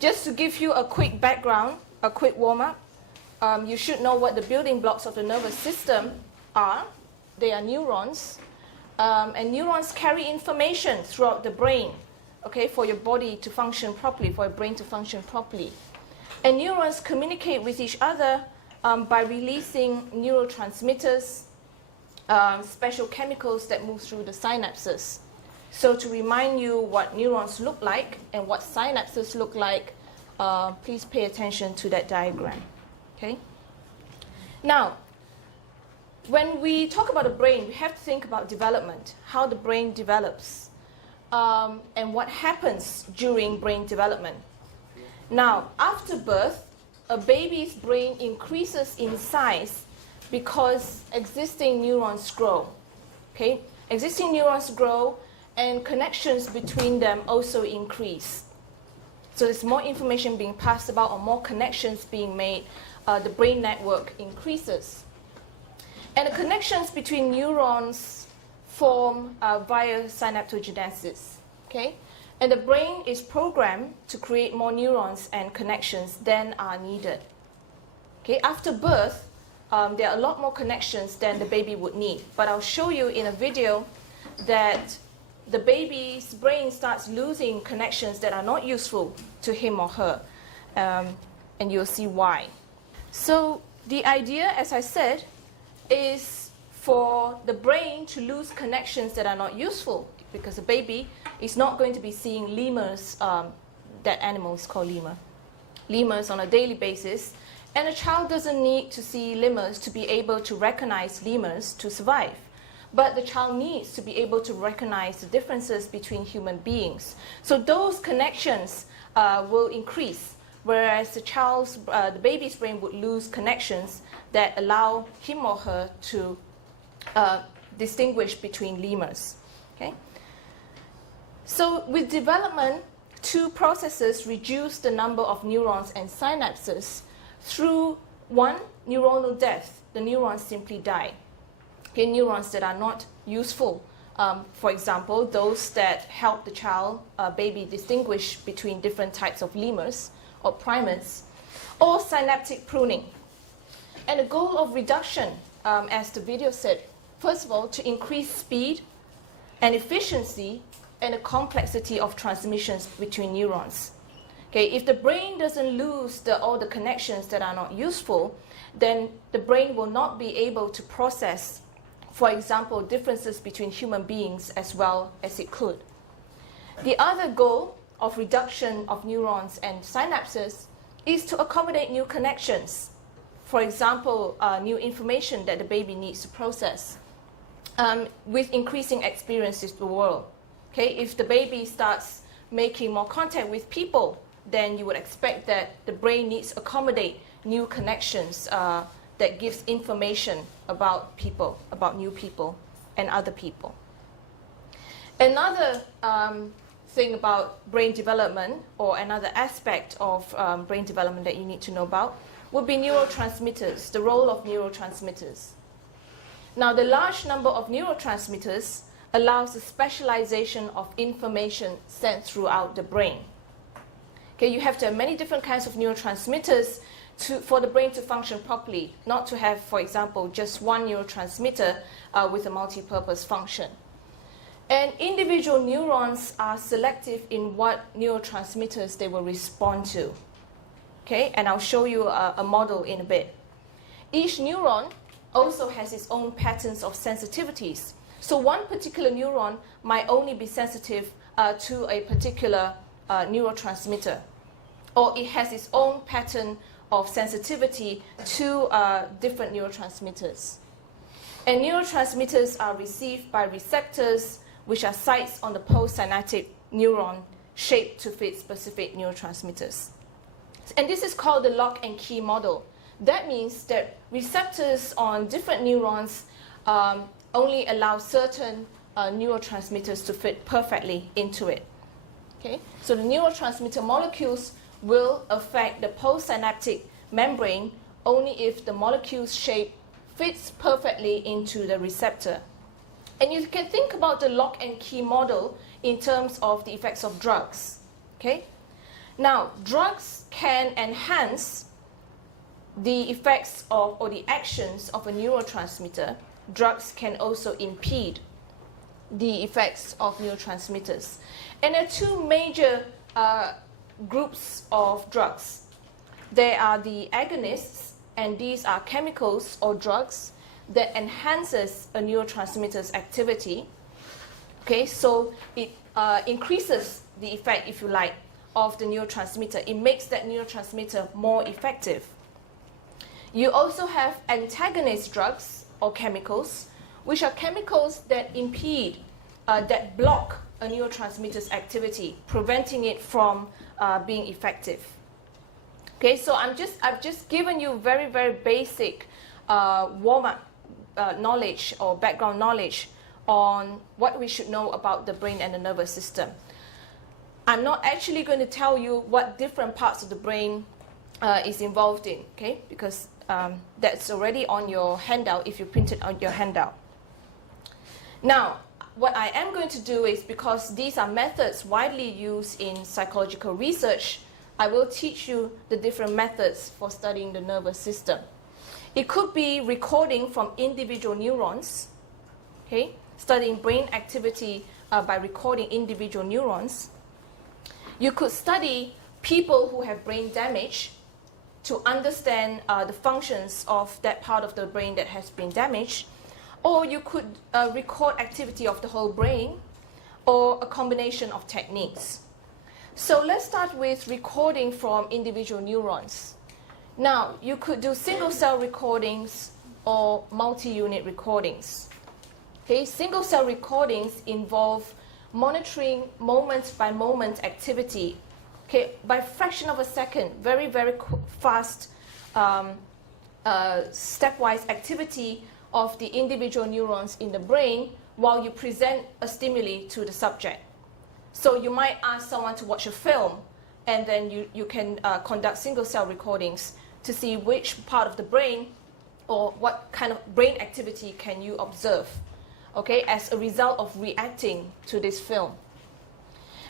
Just to give you a quick background, a quick warm-up, you should know what the building blocks of the nervous system are. They are neurons, and neurons carry information throughout the brain, okay, for your body to function properly, for your brain to function properly. And neurons communicate with each other by releasing neurotransmitters, special chemicals that move through the synapses. So to remind you what neurons look like and what synapses look like, please pay attention to that diagram. Okay? Now, when we talk about the brain, we have to think about development, how the brain develops, and what happens during brain development. Now, after birth, a baby's brain increases in size because existing neurons grow. Okay? Existing neurons grow, and connections between them also increase. So there's more information being passed about or more connections being made. The brain network increases. And the connections between neurons form via synaptogenesis. Okay? And the brain is programmed to create more neurons and connections than are needed. Okay? After birth, there are a lot more connections than the baby would need. But I'll show you in a video that the baby's brain starts losing connections that are not useful to him or her, and you'll see why. So the idea, as I said, is for the brain to lose connections that are not useful, because the baby is not going to be seeing lemurs, that animal is called lemurs on a daily basis, and a child doesn't need to see lemurs to be able to recognize lemurs to survive. But the child needs to be able to recognize the differences between human beings. So those connections will increase, whereas the baby's brain would lose connections that allow him or her to distinguish between lemurs. Okay? So with development, two processes reduce the number of neurons and synapses. Through one, neuronal death, the neurons simply die. Okay, neurons that are not useful. For example, those that help the baby distinguish between different types of lemurs or primates, or synaptic pruning. And the goal of reduction, as the video said, first of all, to increase speed and efficiency and the complexity of transmissions between neurons. Okay, if the brain doesn't lose all the connections that are not useful, then the brain will not be able to process, for example, differences between human beings as well as it could. The other goal of reduction of neurons and synapses is to accommodate new connections. For example, new information that the baby needs to process with increasing experiences with the world. Okay, if the baby starts making more contact with people, then you would expect that the brain needs to accommodate new connections that gives information about people, about new people and other people. Another thing about brain development, or another aspect of brain development that you need to know about, would be neurotransmitters, the role of neurotransmitters. Now, the large number of neurotransmitters allows the specialization of information sent throughout the brain. Okay, you have to have many different kinds of neurotransmitters for the brain to function properly, not to have, for example, just one neurotransmitter with a multi-purpose function. And individual neurons are selective in what neurotransmitters they will respond to. Okay, and I'll show you a model in a bit. Each neuron also has its own patterns of sensitivities. So one particular neuron might only be sensitive to a particular neurotransmitter, or it has its own pattern of sensitivity to different neurotransmitters. And neurotransmitters are received by receptors, which are sites on the postsynaptic neuron shaped to fit specific neurotransmitters. And this is called the lock and key model. That means that receptors on different neurons only allow certain neurotransmitters to fit perfectly into it. Okay? So the neurotransmitter molecules will affect the postsynaptic membrane only if the molecule's shape fits perfectly into the receptor. And you can think about the lock and key model in terms of the effects of drugs. Okay? Now, drugs can enhance the effects of or the actions of a neurotransmitter. Drugs can also impede the effects of neurotransmitters. And there are two major groups of drugs. There are the agonists, and these are chemicals or drugs that enhances a neurotransmitter's activity. Okay, so it increases the effect, if you like, of the neurotransmitter. It makes that neurotransmitter more effective. You also have antagonist drugs or chemicals, which are chemicals that impede, that block a neurotransmitter's activity, preventing it from being effective. Okay, so I've just given you very, very basic warm-up knowledge or background knowledge on what we should know about the brain and the nervous system. I'm not actually going to tell you what different parts of the brain is involved in, okay, because that's already on your handout if you print it on your handout. Now, what I am going to do is, because these are methods widely used in psychological research, I will teach you the different methods for studying the nervous system. It could be recording from individual neurons, okay, studying brain activity by recording individual neurons. You could study people who have brain damage to understand the functions of that part of the brain that has been damaged. Or you could record activity of the whole brain, or a combination of techniques. So let's start with recording from individual neurons. Now, you could do single-cell recordings or multi-unit recordings. Okay, single-cell recordings involve monitoring moment-by-moment activity. Okay, by fraction of a second, very, very fast stepwise activity of the individual neurons in the brain while you present a stimuli to the subject. So you might ask someone to watch a film, and then you can conduct single-cell recordings to see which part of the brain or what kind of brain activity can you observe, okay, as a result of reacting to this film.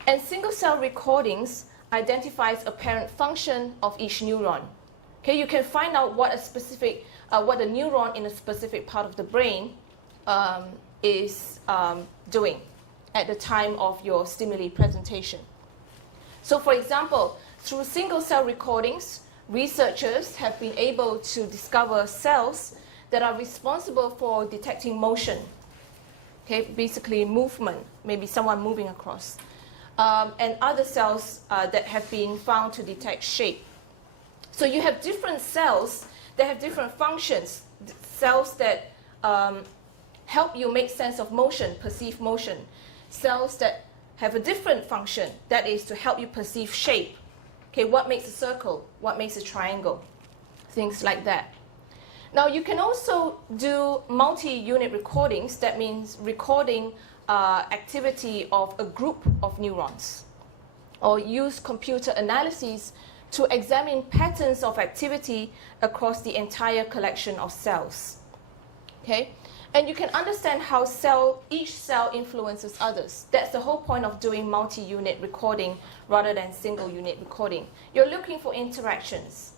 And single-cell recordings identifies apparent function of each neuron. Okay, you can find out what a specific, what a neuron in a specific part of the brain is doing at the time of your stimuli presentation. So for example, through single-cell recordings, researchers have been able to discover cells that are responsible for detecting motion. Okay, basically movement, maybe someone moving across. And other cells that have been found to detect shape. So you have different cells that have different functions, cells that help you make sense of motion, perceive motion, cells that have a different function, that is to help you perceive shape. Okay, what makes a circle, what makes a triangle, things like that. Now you can also do multi-unit recordings, that means recording activity of a group of neurons, or use computer analysis to examine patterns of activity across the entire collection of cells. Okay? And you can understand how each cell influences others. That's the whole point of doing multi-unit recording rather than single-unit recording. You're looking for interactions.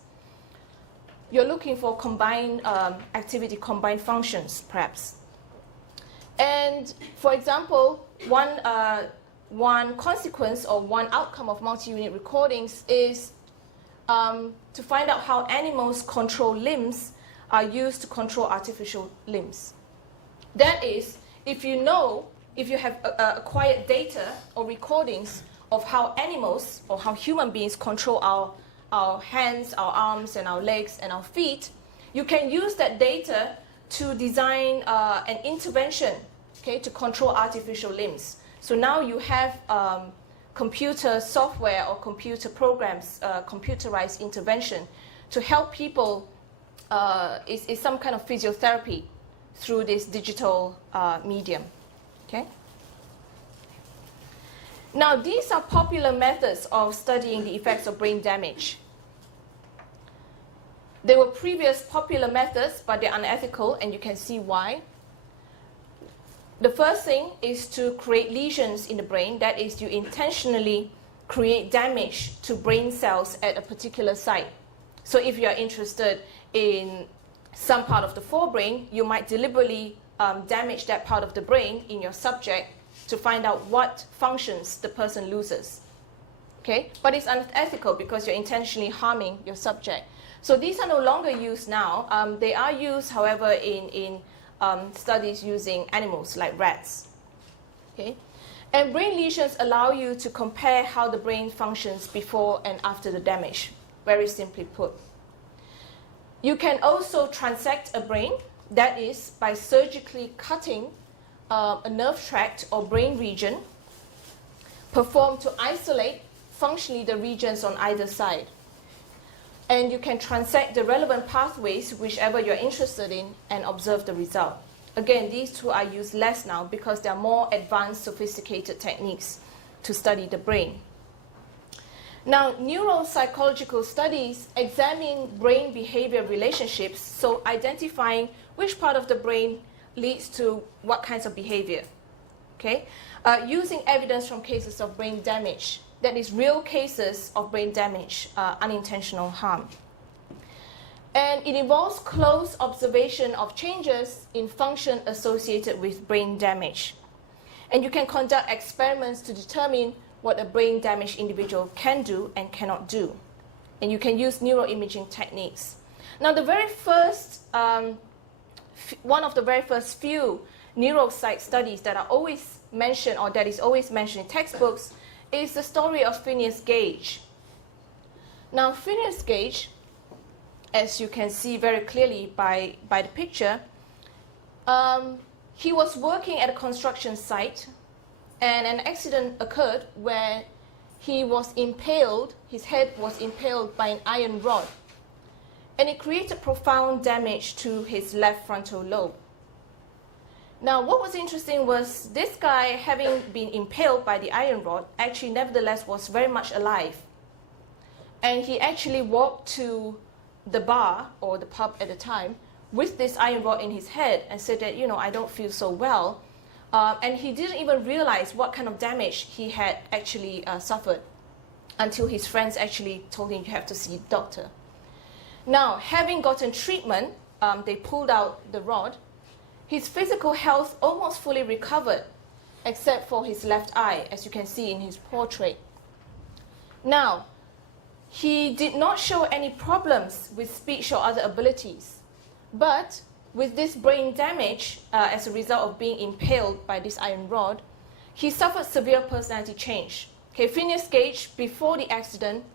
You're looking for combined activity, combined functions, perhaps. And for example, one consequence or one outcome of multi-unit recordings is to find out how animals' control limbs are used to control artificial limbs. That is, if you have acquired data or recordings of how animals or how human beings control our hands, our arms, and our legs, and our feet, you can use that data to design an intervention, okay, to control artificial limbs. So now you have computer software or computer programs, computerized intervention to help people. Is some kind of physiotherapy through this digital medium. Okay. Now, these are popular methods of studying the effects of brain damage. There were previous popular methods, but they're unethical, and you can see why. The first thing is to create lesions in the brain. That is, you intentionally create damage to brain cells at a particular site. So if you are interested in some part of the forebrain, you might deliberately damage that part of the brain in your subject to find out what functions the person loses. Okay? But it's unethical because you're intentionally harming your subject. So these are no longer used now. They are used, however, in studies using animals like rats. Okay? And brain lesions allow you to compare how the brain functions before and after the damage, very simply put. You can also transect a brain, that is, by surgically cutting a nerve tract or brain region, performed to isolate functionally the regions on either side. And you can transect the relevant pathways, whichever you're interested in, and observe the result. Again, these two are used less now because they are more advanced, sophisticated techniques to study the brain. Now, neuropsychological studies examine brain behavior relationships, so identifying which part of the brain leads to what kinds of behavior, okay? Using evidence from cases of brain damage, that is, real cases of brain damage, unintentional harm. And it involves close observation of changes in function associated with brain damage. And you can conduct experiments to determine what a brain damaged individual can do and cannot do. And you can use neuroimaging techniques. Now, the very first, one of the very first few neuropsych studies that are always mentioned, or that is always mentioned in textbooks, is the story of Phineas Gage. Now, Phineas Gage, as you can see very clearly by the picture, he was working at a construction site, and an accident occurred where he was impaled, his head was impaled by an iron rod, and it created profound damage to his left frontal lobe. Now, what was interesting was this guy, having been impaled by the iron rod, actually nevertheless was very much alive. And he actually walked to the bar, or the pub at the time, with this iron rod in his head and said that, you know, I don't feel so well. And he didn't even realize what kind of damage he had actually suffered until his friends actually told him, you have to see a doctor. Now, having gotten treatment, they pulled out the rod. His physical health almost fully recovered, except for his left eye, as you can see in his portrait. Now, he did not show any problems with speech or other abilities, but with this brain damage as a result of being impaled by this iron rod, he suffered severe personality change. Okay, Phineas Gage, before the accident,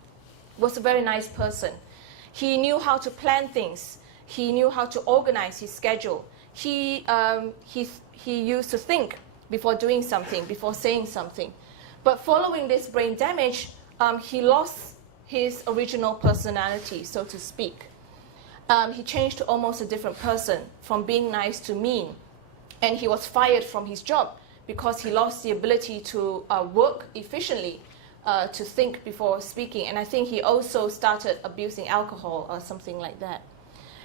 was a very nice person. He knew how to plan things. He knew how to organize his schedule. He used to think before doing something, before saying something. But following this brain damage, he lost his original personality, so to speak. He changed to almost a different person, from being nice to mean. And he was fired from his job because he lost the ability to work efficiently, to think before speaking. And I think he also started abusing alcohol or something like that.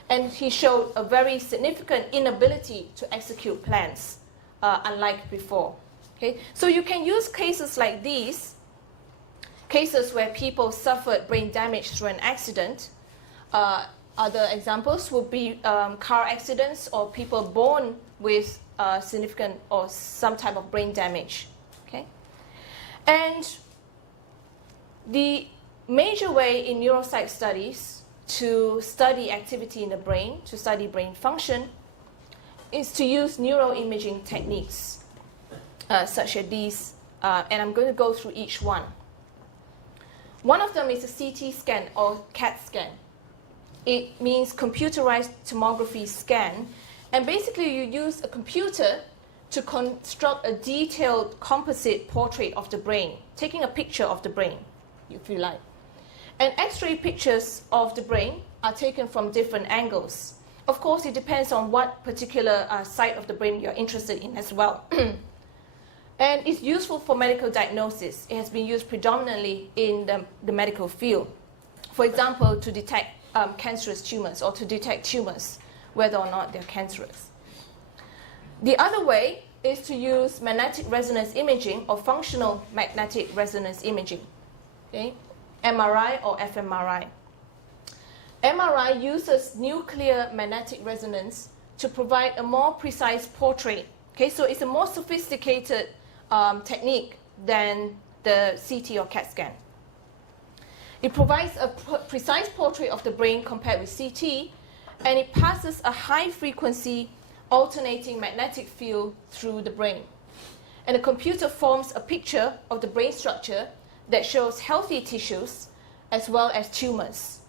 And he showed a very significant inability to execute plans, unlike before. Okay? So you can use cases like these, cases where people suffered brain damage through an accident. Other examples would be car accidents or people born with significant or some type of brain damage. Okay? And the major way in neuropsych studies to study activity in the brain, to study brain function, is to use neuroimaging techniques such as these, and I'm going to go through each one. One of them is a CT scan or CAT scan. It means computerized tomography scan, and basically you use a computer to construct a detailed composite portrait of the brain, taking a picture of the brain, if you like. And X-ray pictures of the brain are taken from different angles. Of course, it depends on what particular site of the brain you're interested in as well. And it's useful for medical diagnosis. It has been used predominantly in the medical field. For example, to detect cancerous tumors or to detect tumors, whether or not they're cancerous. The other way is to use magnetic resonance imaging or functional magnetic resonance imaging, okay? MRI or Fmri. MRI uses nuclear magnetic resonance to provide a more precise portrait. Okay, so it's a more sophisticated technique than the CT or CAT scan. It provides a precise portrait of the brain compared with CT, and it passes a high-frequency alternating magnetic field through the brain. And the computer forms a picture of the brain structure that shows healthy tissues as well as tumors,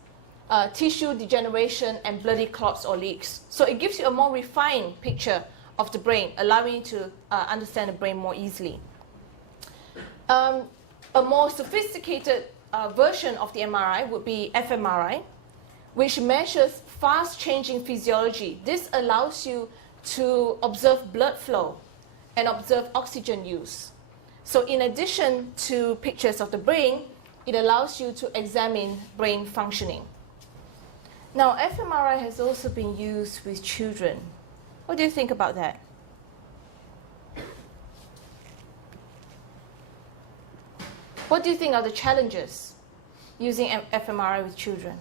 tissue degeneration, and bloody clots or leaks. So it gives you a more refined picture of the brain, allowing you to understand the brain more easily. A more sophisticated version of the MRI would be Fmri, which measures fast-changing physiology. This allows you to observe blood flow and observe oxygen use. So in addition to pictures of the brain, it allows you to examine brain functioning. Now, Fmri has also been used with children. What do you think about that? What do you think are the challenges using Fmri with children?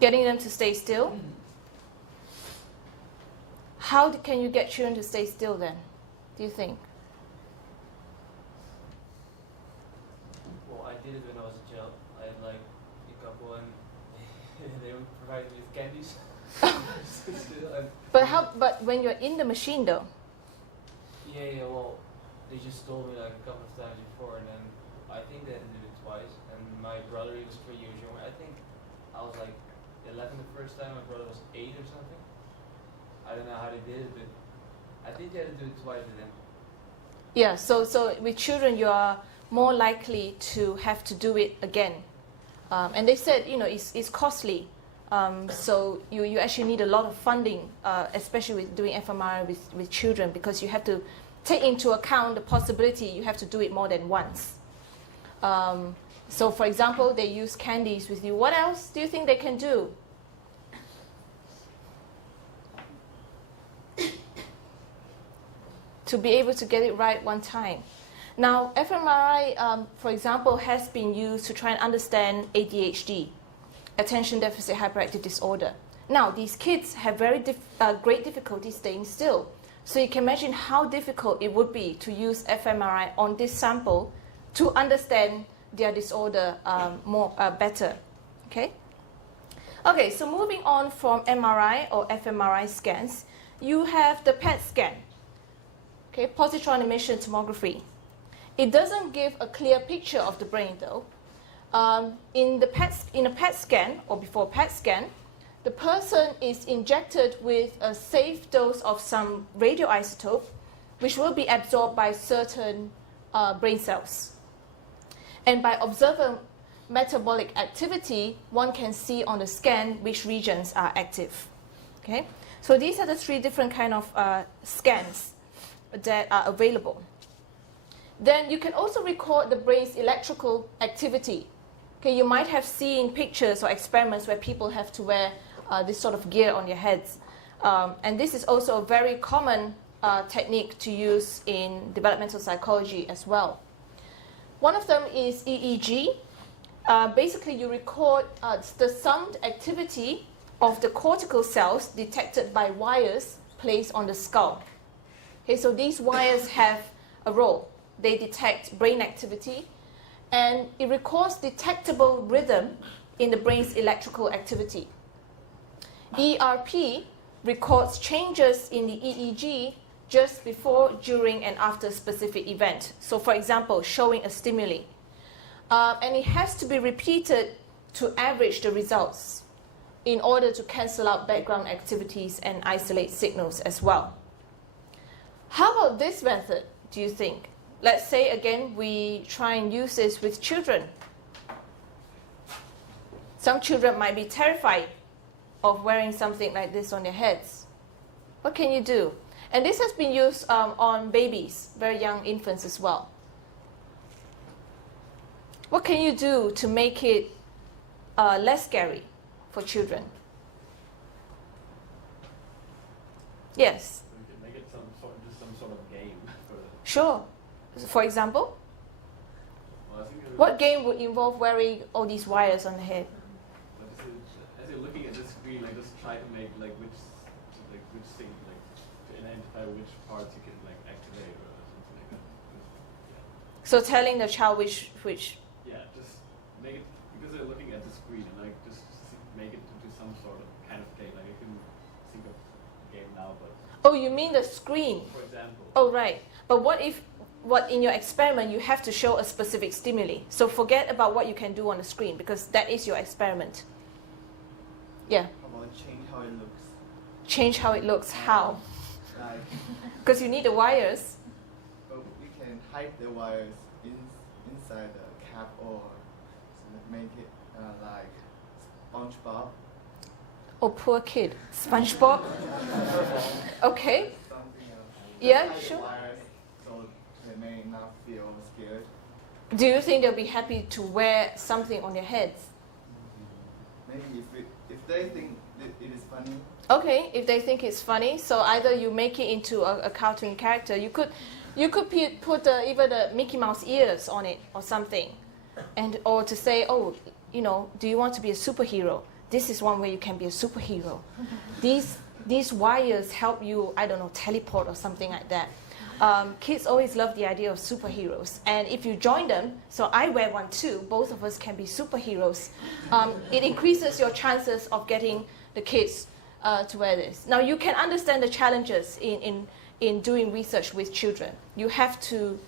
Getting them to stay still? How can you get children to stay still then, do you think? Well, I did it when I was a child. I had like a couple and they would provide me with candies. But when you're in the machine though? Yeah, well, they just told me like a couple of times before, and then I think they had to do it twice. And my brother, he was 3 years young. I think I was like 11 the first time. My brother was 8 or something. I don't know how they did it, but I think they had to do it twice with them. Yeah, so with children you are more likely to have to do it again. And they said, you know, it's costly. So you actually need a lot of funding, especially with doing Fmri with children, because you have to take into account the possibility you have to do it more than once. So for example, they use candies with you. What else do you think they can do? To be able to get it right one time. Now, Fmri, for example, has been used to try and understand ADHD, Attention Deficit Hyperactive Disorder. Now, these kids have very great difficulty staying still. So you can imagine how difficult it would be to use Fmri on this sample to understand their disorder better. Okay, so moving on from MRI or Fmri scans, you have the PET scan. Okay, positron emission tomography. It doesn't give a clear picture of the brain though. In a PET scan, or before PET scan, the person is injected with a safe dose of some radioisotope, which will be absorbed by certain brain cells. And by observing metabolic activity, one can see on the scan which regions are active. Okay? So these are the three different kind of scans that are available. Then you can also record the brain's electrical activity. Okay, you might have seen pictures or experiments where people have to wear this sort of gear on their heads. And this is also a very common technique to use in developmental psychology as well. One of them is EEG. Basically, you record the sound activity of the cortical cells detected by wires placed on the skull. Okay, so these wires have a role. They detect brain activity, and it records detectable rhythm in the brain's electrical activity. ERP records changes in the EEG just before, during, and after a specific event. So for example, showing a stimuli. And it has to be repeated to average the results in order to cancel out background activities and isolate signals as well. How about this method, do you think? Let's say, again, we try and use this with children. Some children might be terrified of wearing something like this on their heads. What can you do? And this has been used on babies, very young infants as well. What can you do to make it less scary for children? Yes? We can make it some sort of game. Sure. For example? Well, I think What game would involve wearing all these wires on the head? as you're looking at the screen, like just try to make which thing, to identify which parts you can activate or something like that. Yeah. So telling the child which Yeah, just make it, because they're looking at the screen, and just make it into some sort of kind of game. Like you can think of a game now, but Oh, you mean the screen? for example. Oh, right. But what in your experiment you have to show a specific stimuli? So forget about what you can do on the screen because that is your experiment. Yeah. How about change how it looks? Change how it looks. How? Like, Because you need the wires. but we can hide the wires inside the cap or make it like SpongeBob. Oh, poor kid. SpongeBob. Okay. Something else. Yeah, Hide the sure. wires so they may not feel scared. Do you think they'll be happy to wear something on their heads? Maybe if they think that it is funny. Okay, if they think it's funny, so either you make it into a cartoon character. You could put even the Mickey Mouse ears on it or something, or to say, oh, do you want to be a superhero? This is one way you can be a superhero. These wires help you, I don't know, teleport or something like that. Kids always love the idea of superheroes, and if you join them, so I wear one too, both of us can be superheroes. It increases your chances of getting the kids to wear this. Now you can understand the challenges in doing research with children. You have to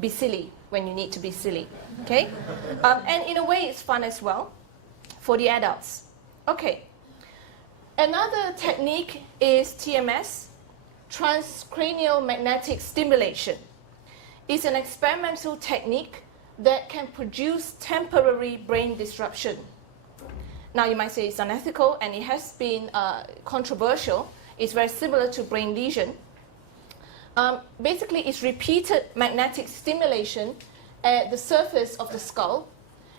be silly when you need to be silly, okay? And in a way it's fun as well for the adults. Okay. Another technique is TMS, Transcranial Magnetic Stimulation. It's an experimental technique that can produce temporary brain disruption. Now you might say it's unethical, and it has been controversial. It's very similar to brain lesion. Basically, it's repeated magnetic stimulation at the surface of the skull,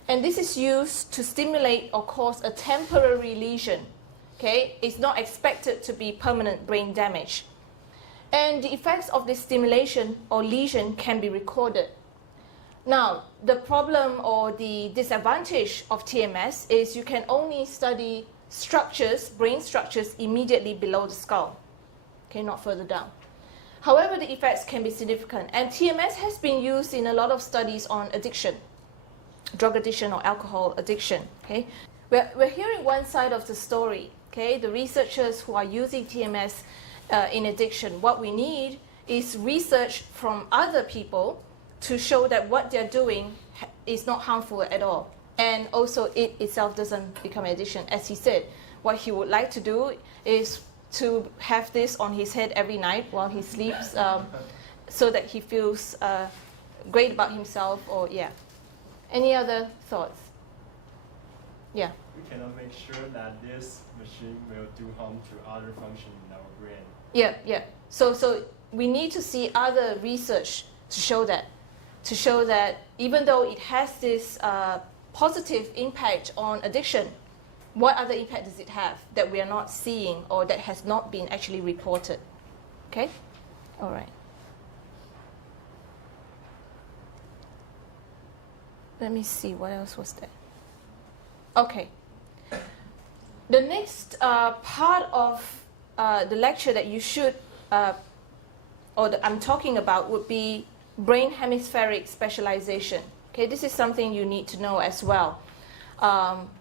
and this is used to stimulate or cause a temporary lesion. Okay? It's not expected to be permanent brain damage. And the effects of this stimulation or lesion can be recorded. Now, the problem or the disadvantage of TMS is you can only study structures, brain structures, immediately below the skull, okay, not further down. However, the effects can be significant, and TMS has been used in a lot of studies on addiction, drug addiction or alcohol addiction. Okay? We're hearing one side of the story, okay? The researchers who are using TMS in addiction. What we need is research from other people to show that what they're doing is not harmful at all. And also it itself doesn't become an addiction. As he said, what he would like to do is to have this on his head every night while he sleeps so that he feels great about himself, or yeah. Any other thoughts? Yeah. We cannot make sure that this machine will do harm to other functions in our brain. Yeah. So we need to see other research to show that even though it has this positive impact on addiction, what other impact does it have that we are not seeing or that has not been actually reported? Okay? All right. Let me see, what else was there? Okay. The next part of the lecture that you should, I'm talking about would be brain hemispheric specialization. Okay, this is something you need to know as well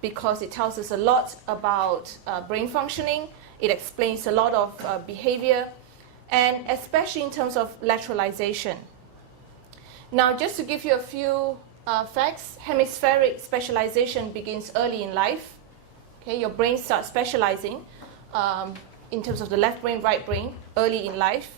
because it tells us a lot about brain functioning. It explains a lot of behavior, and especially in terms of lateralization. Now, just to give you a few facts, hemispheric specialization begins early in life. Okay, your brain starts specializing in terms of the left brain, right brain, early in life.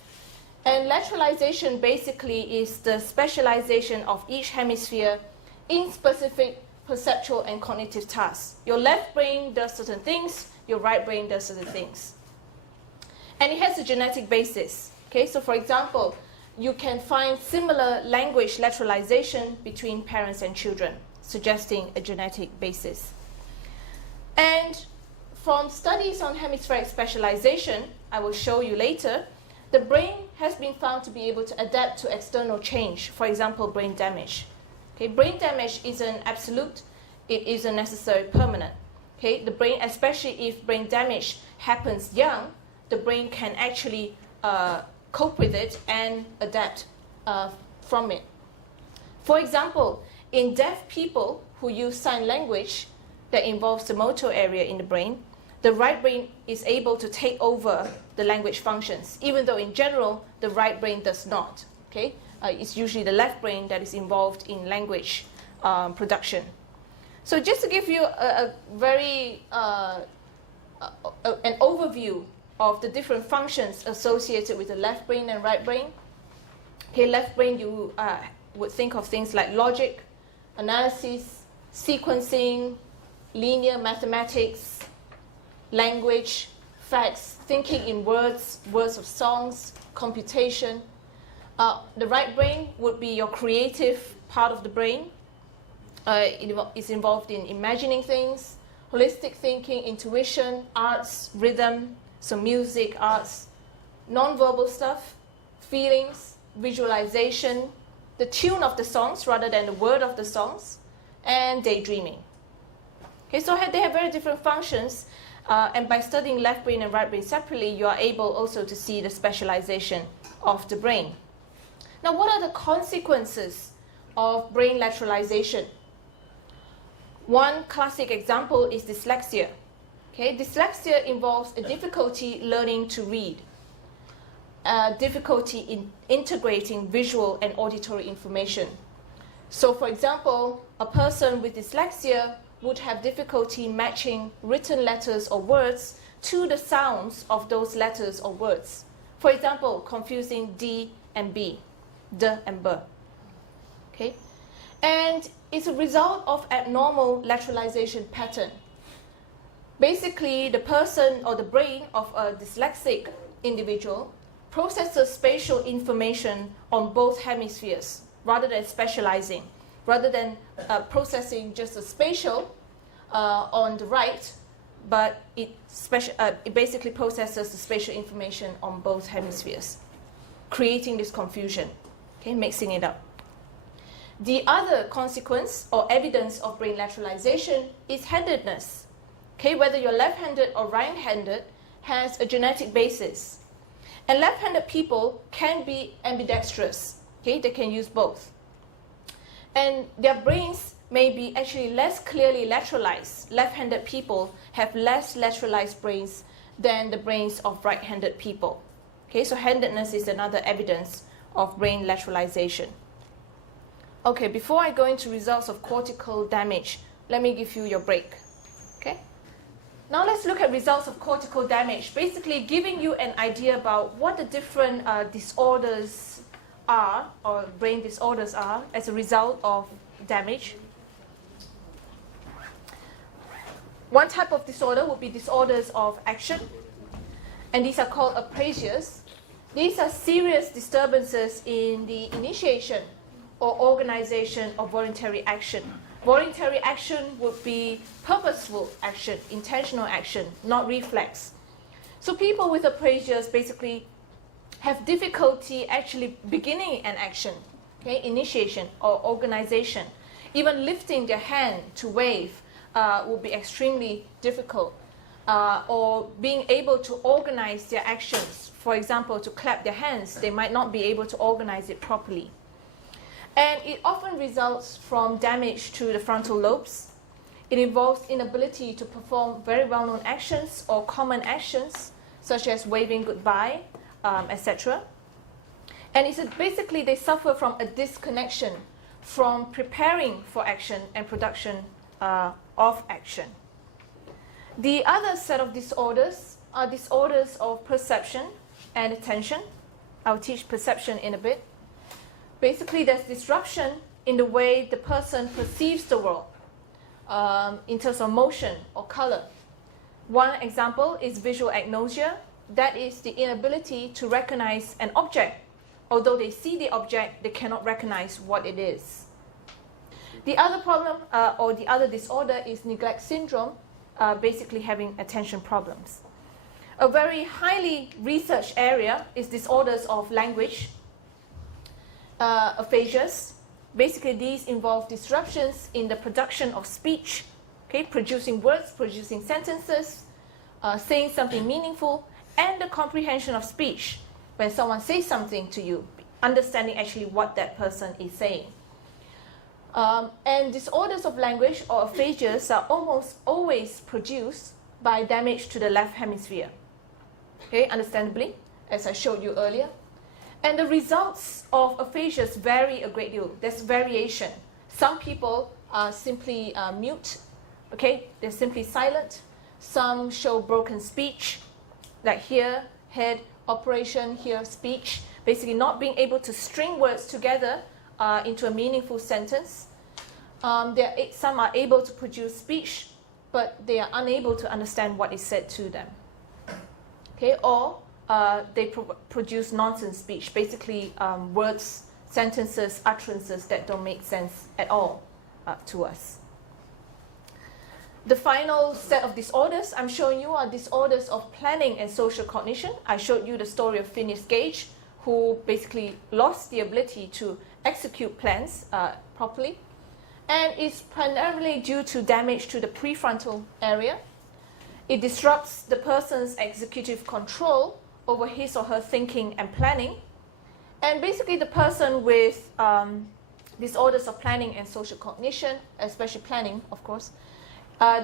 And lateralization basically is the specialization of each hemisphere in specific perceptual and cognitive tasks. Your left brain does certain things, your right brain does certain things. And it has a genetic basis. Okay, so for example, you can find similar language lateralization between parents and children, suggesting a genetic basis. And from studies on hemispheric specialization, I will show you later, the brain has been found to be able to adapt to external change, for example, brain damage. Okay, brain damage isn't absolute, it isn't necessarily permanent. Okay, the brain, especially if brain damage happens young, the brain can actually cope with it and adapt from it. For example, in deaf people who use sign language that involves the motor area in the brain, the right brain is able to take over the language functions, even though in general the right brain does not. Okay? It's usually the left brain that is involved in language production. So just to give you a very an overview of the different functions associated with the left brain and right brain. Okay, left brain, you would think of things like logic, analysis, sequencing, linear mathematics, language, facts, thinking in words, words of songs, computation. The right brain would be your creative part of the brain. It is involved in imagining things, holistic thinking, intuition, arts, rhythm, so music, arts, non-verbal stuff, feelings, visualization, the tune of the songs rather than the word of the songs, and daydreaming. Okay, so they have very different functions, and by studying left brain and right brain separately, you are able also to see the specialization of the brain. Now, what are the consequences of brain lateralization? One classic example is dyslexia. Okay, dyslexia involves a difficulty learning to read, difficulty in integrating visual and auditory information. So, for example, a person with dyslexia would have difficulty matching written letters or words to the sounds of those letters or words. For example, confusing D and B, D and B. Okay? And it's a result of abnormal lateralization pattern. Basically, the person or the brain of a dyslexic individual processes spatial information on both hemispheres rather than specializing, rather than processing just the spatial on the right, but it basically processes the spatial information on both hemispheres, creating this confusion, okay, mixing it up. The other consequence or evidence of brain lateralization is handedness. Okay, whether you're left-handed or right-handed has a genetic basis. And left-handed people can be ambidextrous. Okay, they can use both. And their brains may be actually less clearly lateralized. Left-handed people have less lateralized brains than the brains of right-handed people. Okay, so handedness is another evidence of brain lateralization. Okay, before I go into results of cortical damage, let me give you your break. Okay? Now let's look at results of cortical damage, basically giving you an idea about what the different disorders are, or brain disorders are, as a result of damage. One type of disorder would be disorders of action, and these are called aphasias. These are serious disturbances in the initiation or organization of voluntary action. Voluntary action would be purposeful action, intentional action, not reflex. So people with aphasias basically have difficulty actually beginning an action, okay, initiation or organization. Even lifting their hand to wave would be extremely difficult. Or being able to organize their actions, for example, to clap their hands, they might not be able to organize it properly. And it often results from damage to the frontal lobes. It involves inability to perform very well-known actions or common actions, such as waving goodbye, etc. And it's basically they suffer from a disconnection from preparing for action and production of action. The other set of disorders are disorders of perception and attention. I'll teach perception in a bit. Basically, there's disruption in the way the person perceives the world in terms of motion or color. One example is visual agnosia. That is the inability to recognize an object. Although they see the object, they cannot recognize what it is. The other problem or the other disorder is neglect syndrome, basically having attention problems. A very highly researched area is disorders of language, aphasias. Basically, these involve disruptions in the production of speech, okay, producing words, producing sentences, saying something meaningful, and the comprehension of speech. When someone says something to you, understanding actually what that person is saying. And disorders of language or aphasias are almost always produced by damage to the left hemisphere. Okay, understandably, as I showed you earlier. And the results of aphasias vary a great deal. There's variation. Some people are simply mute, okay, they're simply silent. Some show broken speech, like here, head, operation, here, speech. Basically not being able to string words together into a meaningful sentence. Some are able to produce speech, but they are unable to understand what is said to them. Okay, or they produce nonsense speech, basically words, sentences, utterances that don't make sense at all to us. The final set of disorders I'm showing you are disorders of planning and social cognition. I showed you the story of Phineas Gage, who basically lost the ability to execute plans properly. And it's primarily due to damage to the prefrontal area. It disrupts the person's executive control over his or her thinking and planning. And basically the person with disorders of planning and social cognition, especially planning, of course,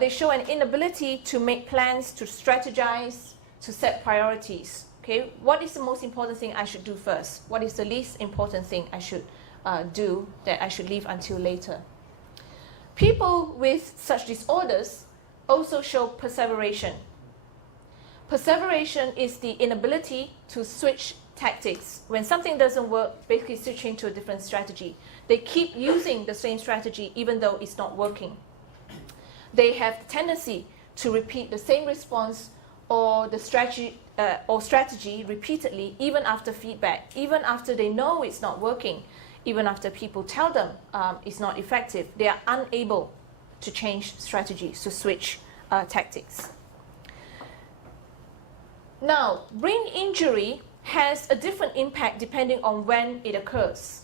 they show an inability to make plans, to strategize, to set priorities. Okay, what is the most important thing I should do first? What is the least important thing I should do that I should leave until later? People with such disorders also show perseveration. Perseveration is the inability to switch tactics. When something doesn't work, basically switching to a different strategy. They keep using the same strategy even though it's not working. They have the tendency to repeat the same response or the strategy repeatedly, even after feedback, even after they know it's not working, even after people tell them it's not effective. They are unable to change strategies, to switch tactics. Now, brain injury has a different impact depending on when it occurs.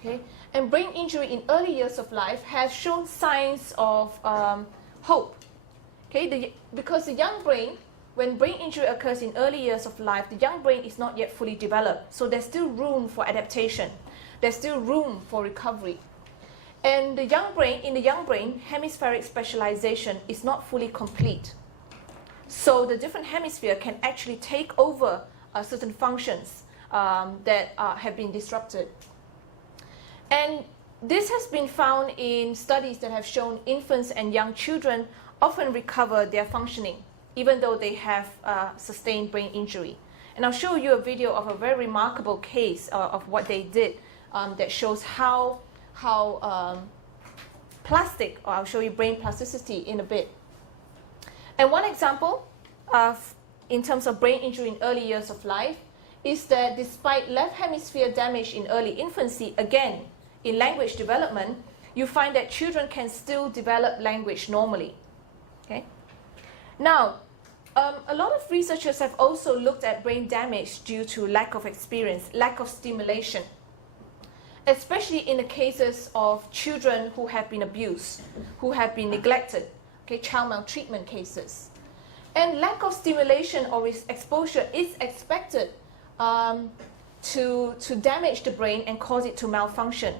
Okay? And brain injury in early years of life has shown signs of hope. Okay? Because the young brain, when brain injury occurs in early years of life, the young brain is not yet fully developed. So there's still room for adaptation. There's still room for recovery. And in the young brain, hemispheric specialization is not fully complete. So the different hemisphere can actually take over certain functions that have been disrupted. And this has been found in studies that have shown infants and young children often recover their functioning, even though they have sustained brain injury. And I'll show you a video of a very remarkable case of what they did that shows how plastic, or I'll show you brain plasticity in a bit. And one example in terms of brain injury in early years of life is that despite left hemisphere damage in early infancy, again, in language development, you find that children can still develop language normally. Okay? Now, a lot of researchers have also looked at brain damage due to lack of experience, lack of stimulation, especially in the cases of children who have been abused, who have been neglected, okay, child maltreatment cases. And lack of stimulation or exposure is expected to damage the brain and cause it to malfunction.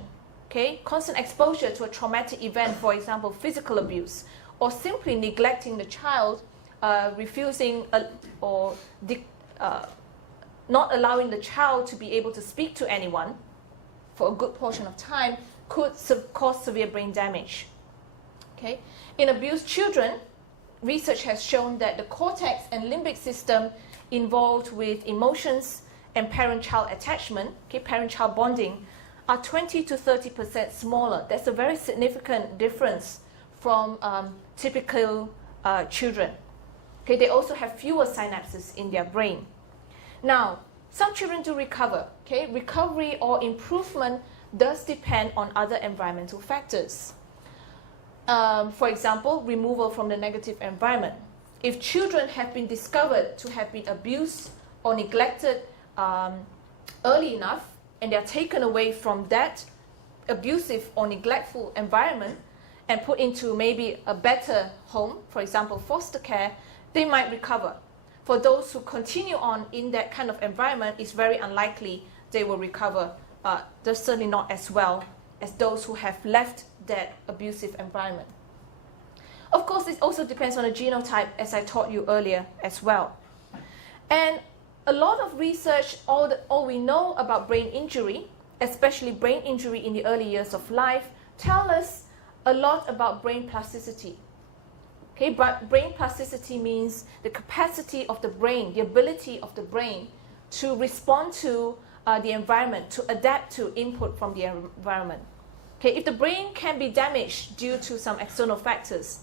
Okay? Constant exposure to a traumatic event, for example, physical abuse, or simply neglecting the child, refusing or not allowing the child to be able to speak to anyone for a good portion of time could cause severe brain damage. Okay? In abused children, research has shown that the cortex and limbic system involved with emotions and parent-child attachment, okay, parent-child bonding, are 20 to 30% smaller. That's a very significant difference from typical children. Okay, they also have fewer synapses in their brain. Now, some children do recover. Okay, recovery or improvement does depend on other environmental factors. For example, removal from the negative environment. If children have been discovered to have been abused or neglected early enough, and they are taken away from that abusive or neglectful environment and put into maybe a better home, for example, foster care, they might recover. For those who continue on in that kind of environment, it's very unlikely they will recover. They're certainly not as well as those who have left that abusive environment. Of course, it also depends on the genotype, as I taught you earlier as well. And a lot of research, all we know about brain injury, especially brain injury in the early years of life, tell us a lot about brain plasticity. Okay, but brain plasticity means the capacity of the brain, the ability of the brain to respond to the environment, to adapt to input from the environment. Okay, if the brain can be damaged due to some external factors,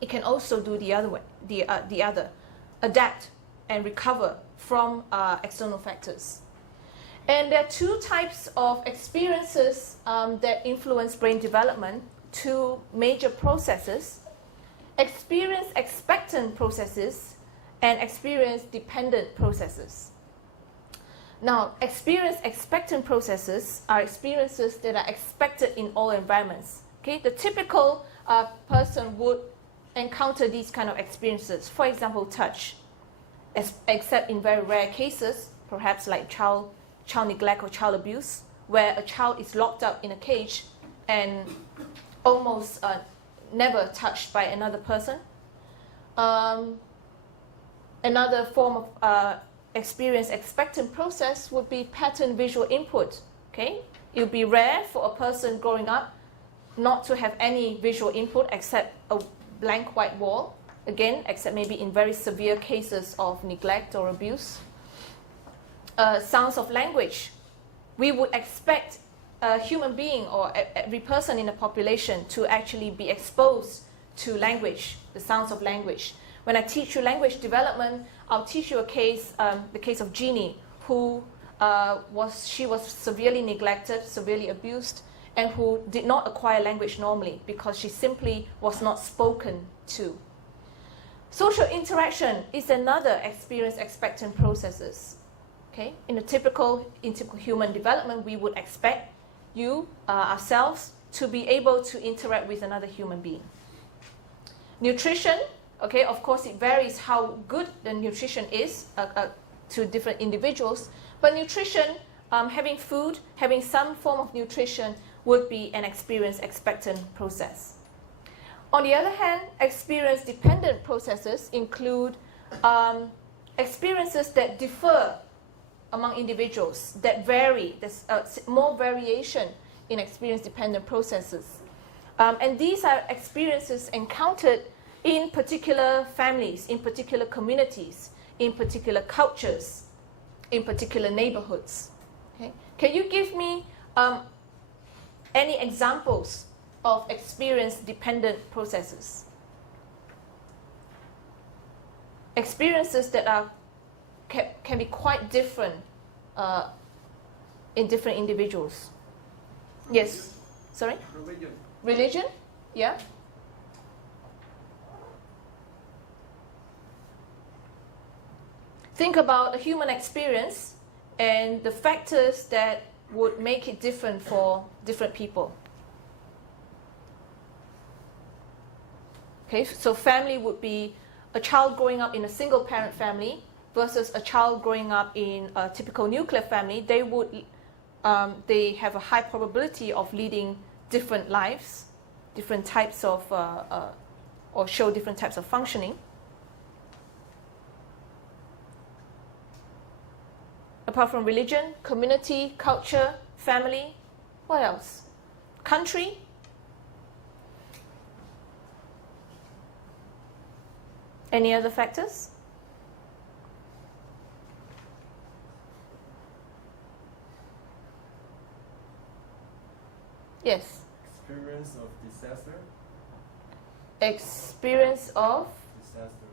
it can also do the other way, the other, adapt and recover from external factors. And there are two types of experiences that influence brain development, two major processes: experience expectant processes and experience dependent processes. Now, experience expectant processes are experiences that are expected in all environments. Okay, the typical person would encounter these kind of experiences. For example, touch, except in very rare cases, perhaps like child neglect or child abuse, where a child is locked up in a cage and almost never touched by another person. Another form of experience expectant process would be pattern visual input. Okay, it would be rare for a person growing up not to have any visual input except a blank white wall. Again, except maybe in very severe cases of neglect or abuse. Sounds of language. We would expect a human being or every person in a population to actually be exposed to language, the sounds of language. When I teach you language development, I'll teach you a case, the case of Jeannie, who was severely neglected, severely abused, and who did not acquire language normally because she simply was not spoken to. Social interaction is another experience expectant processes. Okay? In typical human development, we would expect ourselves, to be able to interact with another human being. Nutrition, okay, of course it varies how good the nutrition is to different individuals, but nutrition, having food, having some form of nutrition would be an experience expectant process. On the other hand, experience-dependent processes include experiences that differ among individuals, that vary. There's more variation in experience-dependent processes. And these are experiences encountered in particular families, in particular communities, in particular cultures, in particular neighborhoods. Okay? Can you give me any examples of experience-dependent processes? Experiences that can be quite different in different individuals. Yes? Sorry? Religion. Religion? Yeah? Think about a human experience and the factors that would make it different for different people. Okay, so family would be a child growing up in a single parent family versus a child growing up in a typical nuclear family. They have a high probability of leading different lives, different types of, or show different types of functioning. Apart from religion, community, culture, family, what else? Country? Any other factors? Yes. Experience of disaster. Experience of Disaster.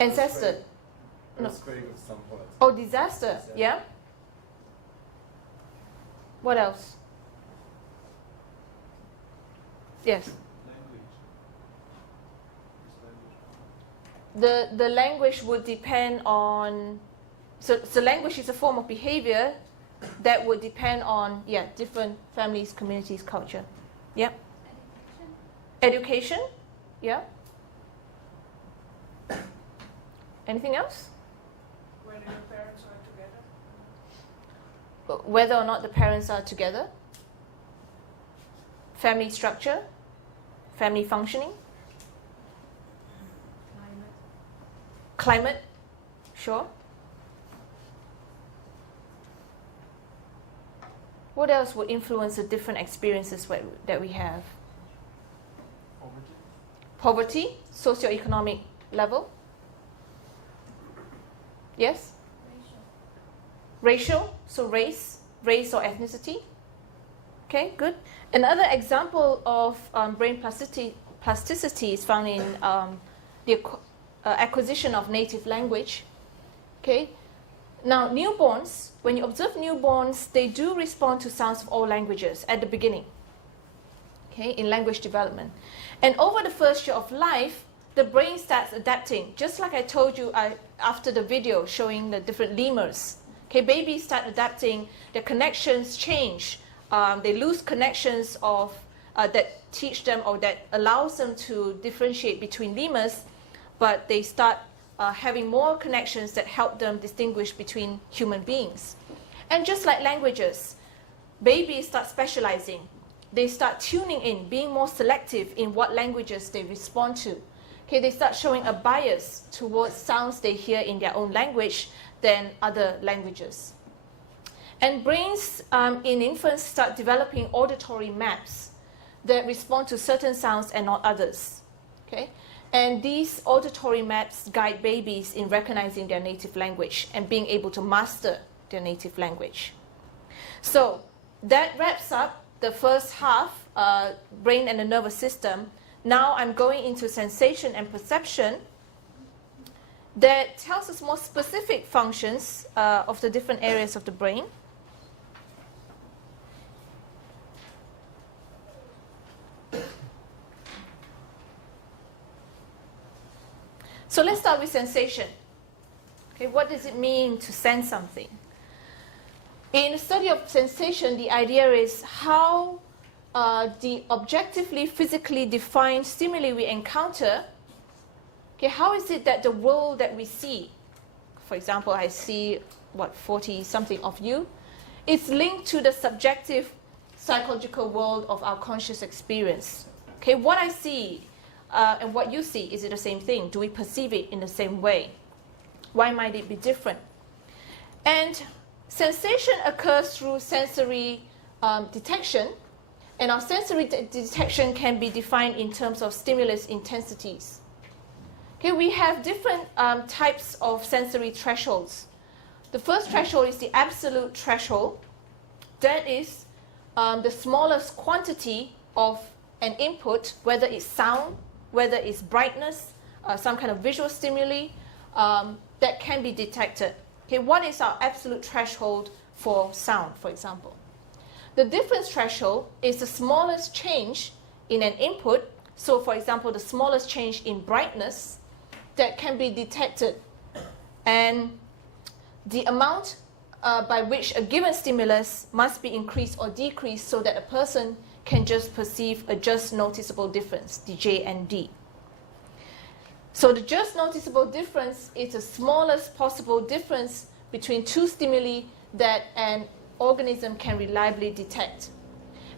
ancestor. No. Earthquake of some part. Oh, disaster. Yeah. What else? Yes. The language would depend on, so language is a form of behavior that would depend on, different families, communities, culture. Yeah. Education. Yeah. Anything else? Whether your parents are together. Whether or not the parents are together. Family structure. Family functioning. Climate, sure. What else would influence the different experiences that we have? Poverty, socioeconomic level. Yes? Racial, so race or ethnicity. Okay, good. Another example of brain plasticity is found in the acquisition of native language. Okay. Now, newborns, when you observe newborns, they do respond to sounds of all languages at the beginning, okay, in language development. And over the first year of life, the brain starts adapting, just like I told you after the video showing the different lemurs. Okay, babies start adapting, their connections change. They lose connections of that teach them or that allows them to differentiate between lemurs, but they start having more connections that help them distinguish between human beings. And just like languages, babies start specializing. They start tuning in, being more selective in what languages they respond to. Okay, they start showing a bias towards sounds they hear in their own language than other languages. And brains in infants start developing auditory maps that respond to certain sounds and not others. Okay? And these auditory maps guide babies in recognizing their native language and being able to master their native language. So that wraps up the first half, brain and the nervous system. Now I'm going into sensation and perception that tells us more specific functions of the different areas of the brain. So let's start with sensation. Okay, what does it mean to sense something? In the study of sensation, the idea is how the objectively, physically defined stimuli we encounter, okay, how is it that the world that we see, for example, I see, 40-something of you, it's linked to the subjective psychological world of our conscious experience. Okay, what I see and what you see, is it the same thing? Do we perceive it in the same way? Why might it be different? And sensation occurs through sensory detection, and our sensory detection can be defined in terms of stimulus intensities. Okay, we have different types of sensory thresholds. The first threshold is the absolute threshold. That is the smallest quantity of an input, whether it's sound, whether it's brightness, some kind of visual stimuli, that can be detected. Okay, what is our absolute threshold for sound, for example? The difference threshold is the smallest change in an input. So, for example, the smallest change in brightness that can be detected. And the amount by which a given stimulus must be increased or decreased so that a person can just perceive a just noticeable difference, the J and D. So the just noticeable difference is the smallest possible difference between two stimuli that an organism can reliably detect.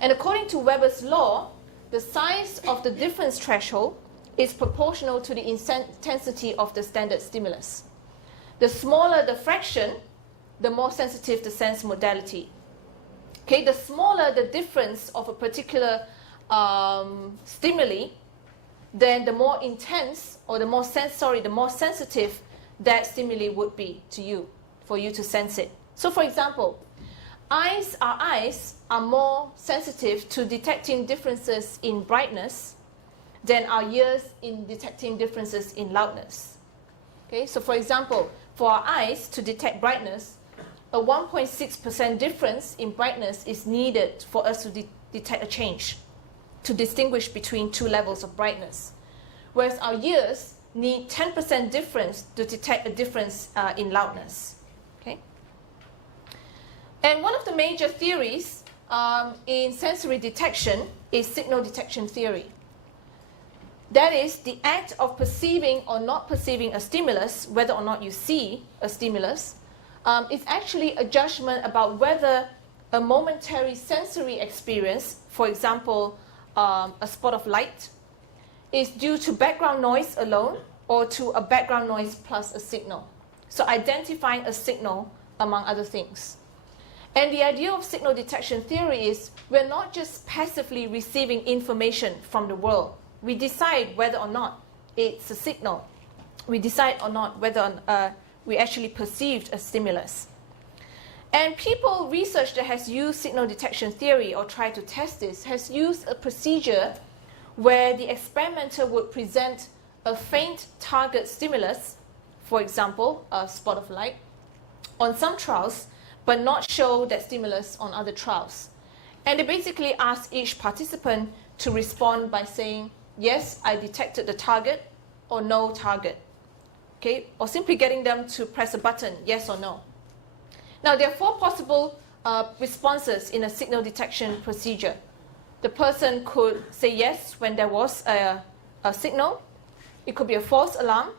And according to Weber's law, the size of the difference threshold is proportional to the intensity of the standard stimulus. The smaller the fraction, the more sensitive the sense modality. Okay, the smaller the difference of a particular stimuli, then the more intense or the more sensitive that stimuli would be to you, for you to sense it. So for example, our eyes are more sensitive to detecting differences in brightness than our ears in detecting differences in loudness. Okay, so for example, for our eyes to detect brightness, a 1.6% difference in brightness is needed for us to detect a change, to distinguish between two levels of brightness. Whereas our ears need 10% difference to detect a difference in loudness. Okay? And one of the major theories in sensory detection is signal detection theory. That is, the act of perceiving or not perceiving a stimulus, whether or not you see a stimulus, is actually a judgment about whether a momentary sensory experience, for example, a spot of light, is due to background noise alone or to a background noise plus a signal. So identifying a signal among other things. And the idea of signal detection theory is we're not just passively receiving information from the world. We decide whether or not it's a signal. We decide or not whether we actually perceived a stimulus. And research that has used signal detection theory or tried to test this has used a procedure where the experimenter would present a faint target stimulus, for example, a spot of light, on some trials, but not show that stimulus on other trials. And they basically ask each participant to respond by saying, yes, I detected the target, or no target. Okay? Or simply getting them to press a button, yes or no. Now, there are four possible responses in a signal detection procedure. The person could say yes when there was a signal. It could be a false alarm,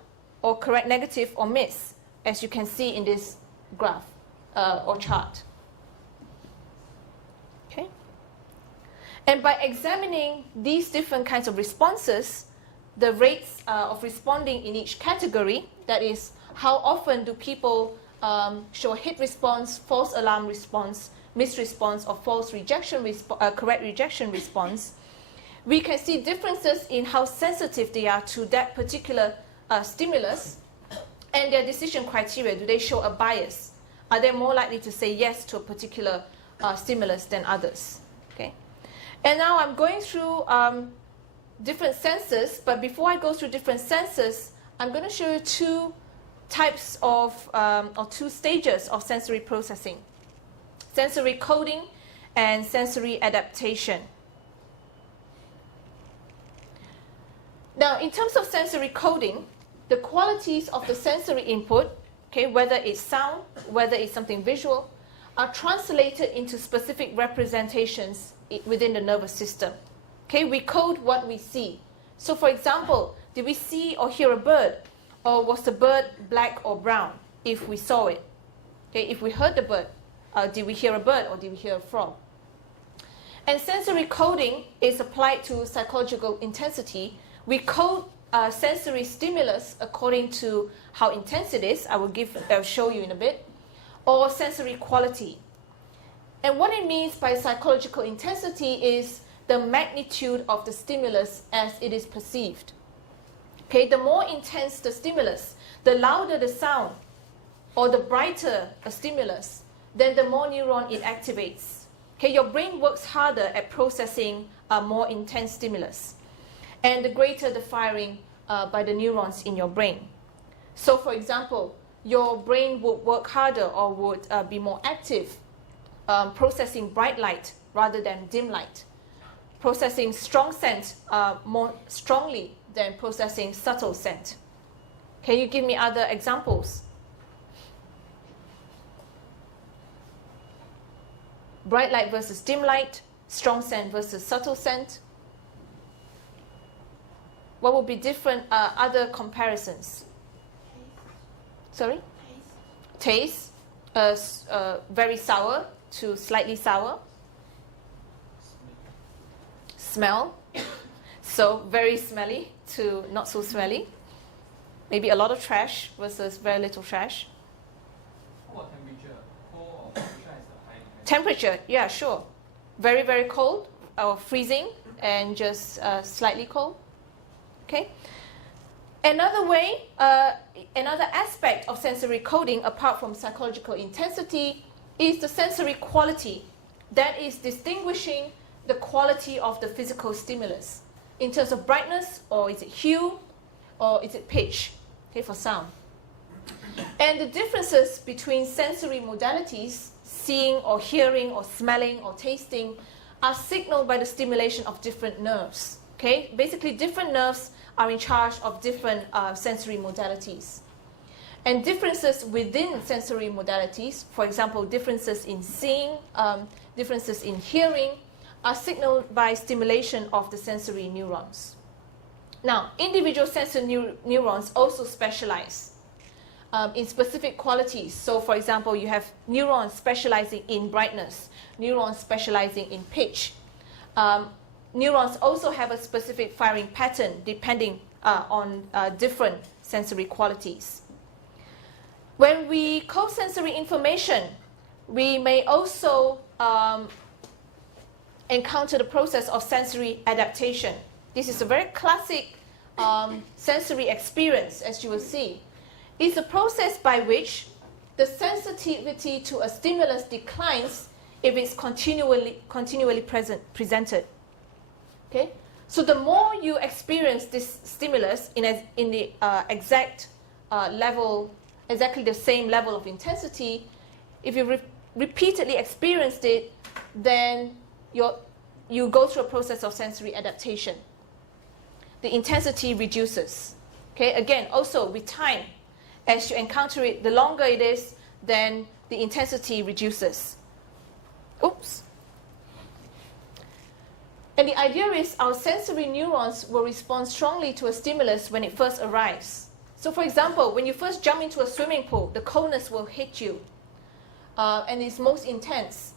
or correct negative, or miss, as you can see in this graph or chart. Okay? And by examining these different kinds of responses, the rates of responding in each category, that is, how often do people show hit response, false alarm response, misresponse, or false rejection correct rejection response, we can see differences in how sensitive they are to that particular stimulus and their decision criteria. Do they show a bias? Are they more likely to say yes to a particular stimulus than others? Okay. And now I'm going through different senses, but before I go through different senses, I'm going to show you two types of, or two stages of sensory processing: sensory coding and sensory adaptation. Now, in terms of sensory coding, the qualities of the sensory input, okay, whether it's sound, whether it's something visual, are translated into specific representations within the nervous system. Okay, we code what we see. So, for example, did we see or hear a bird? Or was the bird black or brown if we saw it? Okay, if we heard the bird, did we hear a bird or did we hear a frog? And sensory coding is applied to psychological intensity. We code sensory stimulus according to how intense it is. I'll show you in a bit. Or sensory quality. And what it means by psychological intensity is the magnitude of the stimulus as it is perceived. Okay, the more intense the stimulus, the louder the sound, or the brighter a stimulus, then the more neuron it activates. Okay, your brain works harder at processing a more intense stimulus, and the greater the firing by the neurons in your brain. So, for example, your brain would work harder or would be more active processing bright light rather than dim light, processing strong scent more strongly than processing subtle scent. Can you give me other examples? Bright light versus dim light, strong scent versus subtle scent. What would be different other comparisons? Sorry? Taste. Very sour to slightly sour. Smell. So very smelly to not so smelly. Maybe a lot of trash versus very little trash. What temperature? Cold or temperature is the high? Temperature, yeah, sure. Very, very cold or freezing and just slightly cold. Okay. Another way, another aspect of sensory coding apart from psychological intensity is the sensory quality that is distinguishing the quality of the physical stimulus in terms of brightness, or is it hue, or is it pitch, okay, for sound. And the differences between sensory modalities, seeing or hearing or smelling or tasting, are signaled by the stimulation of different nerves. Okay? Basically, different nerves are in charge of different sensory modalities. And differences within sensory modalities, for example, differences in seeing, differences in hearing, are signaled by stimulation of the sensory neurons. Now, individual sensory neurons also specialize in specific qualities. So, for example, you have neurons specializing in brightness, neurons specializing in pitch. Neurons also have a specific firing pattern depending on different sensory qualities. When we code sensory information, we may also encounter the process of sensory adaptation. This is a very classic sensory experience, as you will see. It's a process by which the sensitivity to a stimulus declines if it's continually presented. Okay? So the more you experience this stimulus in the exactly the same level of intensity, if you repeatedly experienced it, then you go through a process of sensory adaptation. The intensity reduces. Okay? Again, also with time, as you encounter it, the longer it is, then the intensity reduces. Oops. And the idea is our sensory neurons will respond strongly to a stimulus when it first arrives. So for example, when you first jump into a swimming pool, the coldness will hit you, and it's most intense.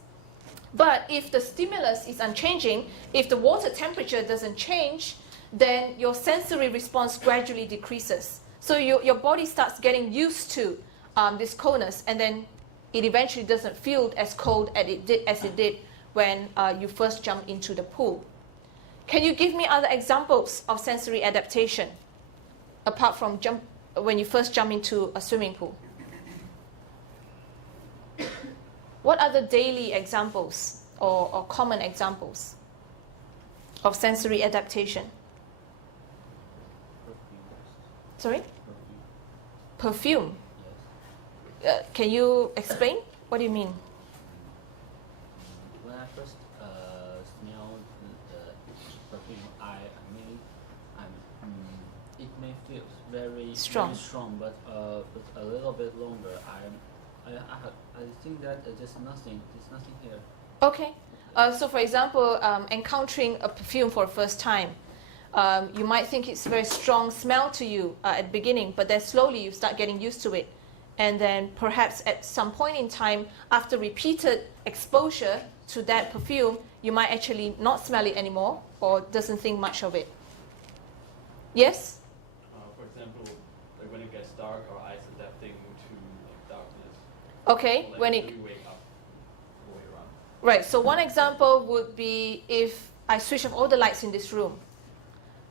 But if the stimulus is unchanging, if the water temperature doesn't change, then your sensory response gradually decreases. So your body starts getting used to this coldness, and then it eventually doesn't feel as cold as it did when you first jump into the pool. Can you give me other examples of sensory adaptation, apart from when you first jump into a swimming pool? What are the daily examples or common examples of sensory adaptation? Sorry? Perfume. Can you explain? What do you mean? When I first smelled the perfume, it may feel very Strong. very strong, but a little bit longer. I think that there's nothing here. Okay. So for example, encountering a perfume for the first time, you might think it's a very strong smell to you at the beginning, but then slowly you start getting used to it. And then perhaps at some point in time, after repeated exposure to that perfume, you might actually not smell it anymore or doesn't think much of it. Yes? For example, like when it gets dark, our eyes adapting to darkness. Okay. Like When we it wake up, the way around. Right. So one example would be if I switch off all the lights in this room,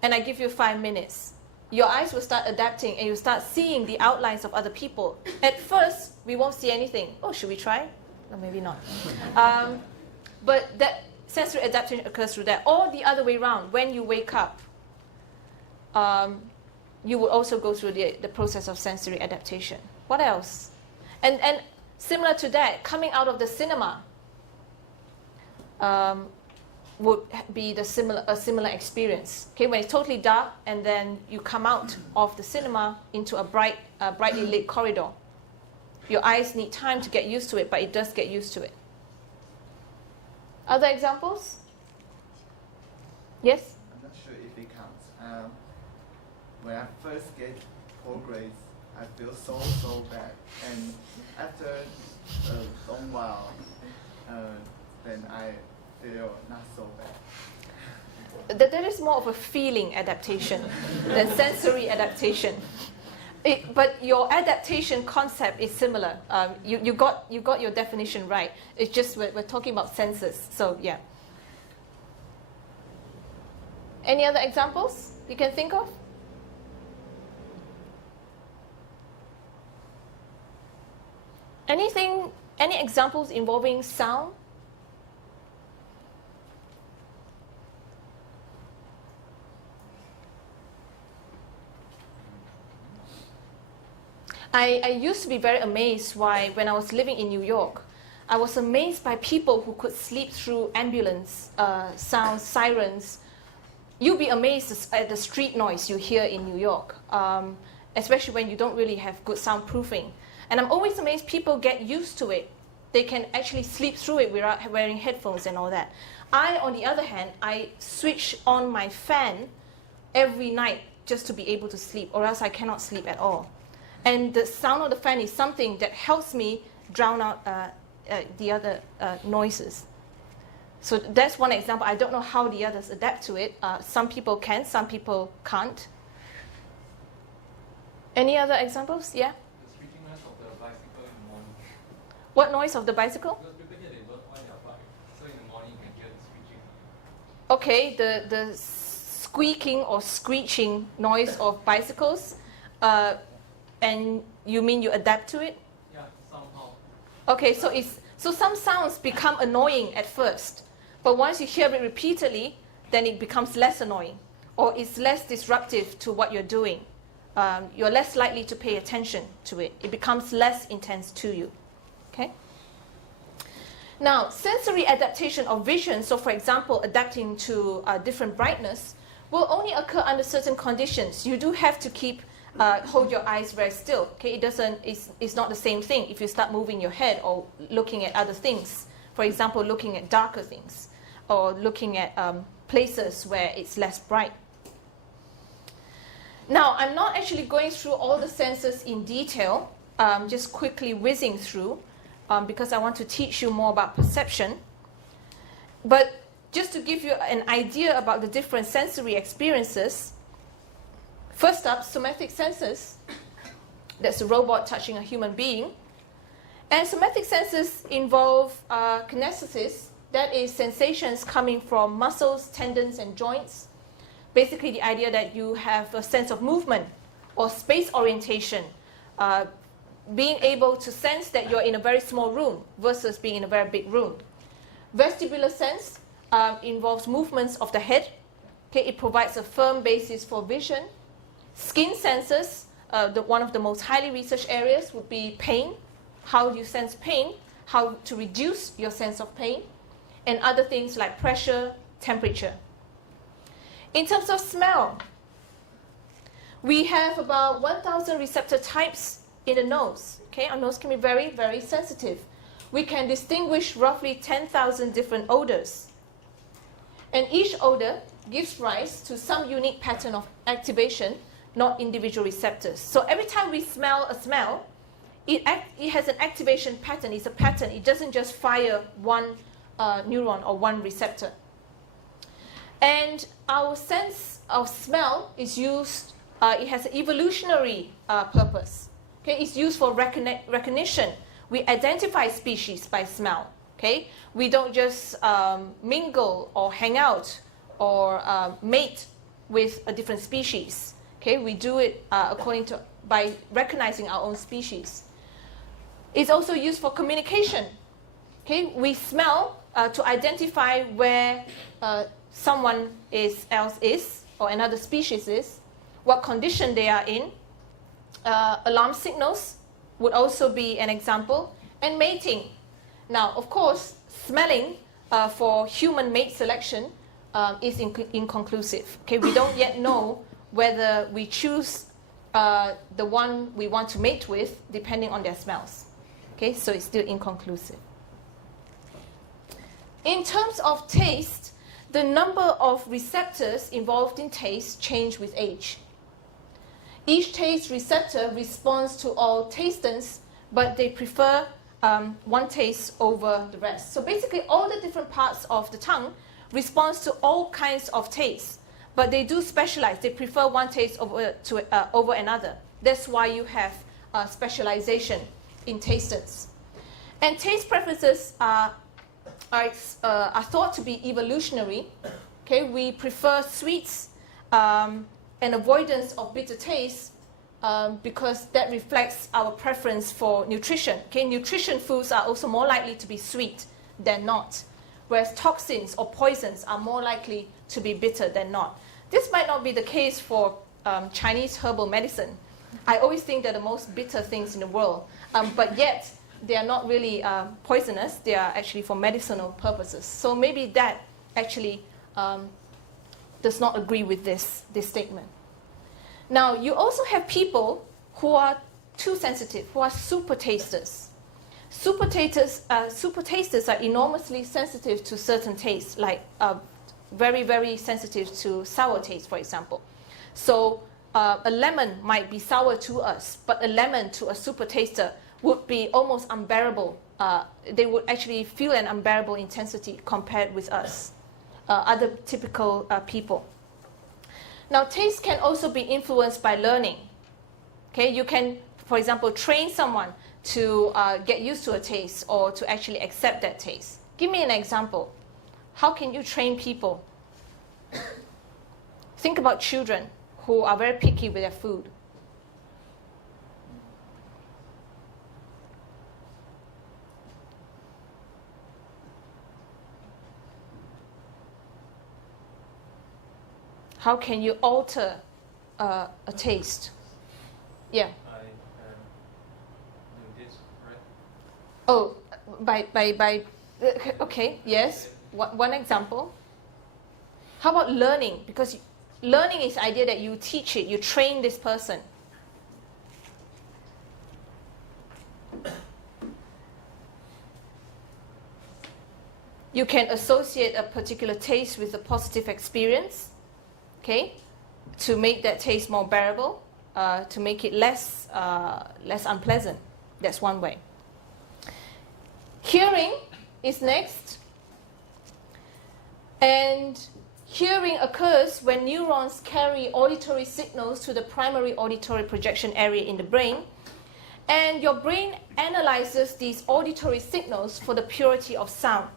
and I give you 5 minutes. Your eyes will start adapting and you start seeing the outlines of other people. At first, we won't see anything. Oh, should we try? Or maybe not. But that sensory adaptation occurs through that. Or the other way around, when you wake up, you will also go through the process of sensory adaptation. What else? And similar to that, coming out of the cinema would be a similar experience. Okay, when it's totally dark and then you come out of the cinema into a brightly lit corridor. Your eyes need time to get used to it, but it does get used to it. Other examples? Yes? I'm not sure if it counts. When I first get poor grades, I feel so bad. And after a long while, then I feel not so bad. That is more of a feeling adaptation than sensory adaptation. But your adaptation concept is similar. You got your definition right. It's just we're talking about senses. So yeah. Any other examples you can think of? Anything Any examples involving sound? I used to be very amazed when I was living in New York. I was amazed by people who could sleep through ambulance sounds, sirens. You'll be amazed at the street noise you hear in New York, especially when you don't really have good soundproofing. And I'm always amazed people get used to it. They can actually sleep through it without wearing headphones and all that. I, on the other hand, I switch on my fan every night just to be able to sleep, or else I cannot sleep at all. And the sound of the fan is something that helps me drown out the other noises. So that's one example. I don't know how the others adapt to it. Some people can, some people can't. Any other examples? Yeah? The switching noise of the bicycle in the morning. What noise of the bicycle? Because people here, they don't oil their bike. So in the morning you can hear the switching. Okay, the squeaking or screeching noise of bicycles. And you mean you adapt to it? Yeah, somehow. Okay, so some sounds become annoying at first, but once you hear it repeatedly, then it becomes less annoying, or it's less disruptive to what you're doing. You're less likely to pay attention to it. It becomes less intense to you. Okay? Now, sensory adaptation of vision, so for example, adapting to different brightness, will only occur under certain conditions. You do have to hold your eyes very still. Okay, it's not the same thing if you start moving your head or looking at other things. For example, looking at darker things or looking at places where it's less bright. Now, I'm not actually going through all the senses in detail, just quickly whizzing through because I want to teach you more about perception. But just to give you an idea about the different sensory experiences, first up, somatic senses. That's a robot touching a human being. And somatic senses involve kinesthesis, that is sensations coming from muscles, tendons, and joints. Basically the idea that you have a sense of movement or space orientation, being able to sense that you're in a very small room versus being in a very big room. Vestibular sense involves movements of the head. Okay, it provides a firm basis for vision. Skin senses, one of the most highly researched areas would be pain. How you sense pain, how to reduce your sense of pain, and other things like pressure, temperature. In terms of smell, we have about 1,000 receptor types in the nose. Okay, our nose can be very, very sensitive. We can distinguish roughly 10,000 different odors. And each odor gives rise to some unique pattern of activation, not individual receptors. So every time we smell a smell, it has an activation pattern. It's a pattern. It doesn't just fire one neuron or one receptor. And our sense of smell is used, it has an evolutionary purpose. Okay? It's used for recognition. We identify species by smell. Okay? We don't just mingle or hang out or mate with a different species. Okay? We do it by recognizing our own species. It's also used for communication. Okay? We smell to identify where someone else is, or another species is, what condition they are in. Alarm signals would also be an example, and mating. Now, of course, smelling for human mate selection is inconclusive. Okay? We don't yet know whether we choose the one we want to mate with depending on their smells. Okay? So it's still inconclusive. In terms of taste, the number of receptors involved in taste change with age. Each taste receptor responds to all tastants, but they prefer one taste over the rest. So basically, all the different parts of the tongue responds to all kinds of tastes, but they do specialize. They prefer one taste over another. That's why you have specialization in tastants. And taste preferences are thought to be evolutionary. Okay, we prefer sweets and avoidance of bitter taste because that reflects our preference for nutrition. Okay, nutrition foods are also more likely to be sweet than not, whereas toxins or poisons are more likely to be bitter than not. This might not be the case for Chinese herbal medicine. I always think they're the most bitter things in the world, but yet they are not really poisonous. They are actually for medicinal purposes. So maybe that actually does not agree with this statement. Now, you also have people who are too sensitive, who are super tasters. Super tasters are enormously sensitive to certain tastes, like very, very sensitive to sour taste, for example. So a lemon might be sour to us, but a lemon to a super taster would be almost unbearable. They would actually feel an unbearable intensity compared with us, other typical people. Now, taste can also be influenced by learning. Okay, you can, for example, train someone to get used to a taste or to actually accept that taste. Give me an example. How can you train people? Think about children who are very picky with their food. How can you alter a taste? Yeah. I do this, right? Oh, okay, yes. One example. How about learning? Because learning is the idea that you teach it, you train this person. You can associate a particular taste with a positive experience, okay, to make that taste more bearable, to make it less unpleasant. That's one way. Hearing is next. And hearing occurs when neurons carry auditory signals to the primary auditory projection area in the brain. And your brain analyzes these auditory signals for the purity of sound,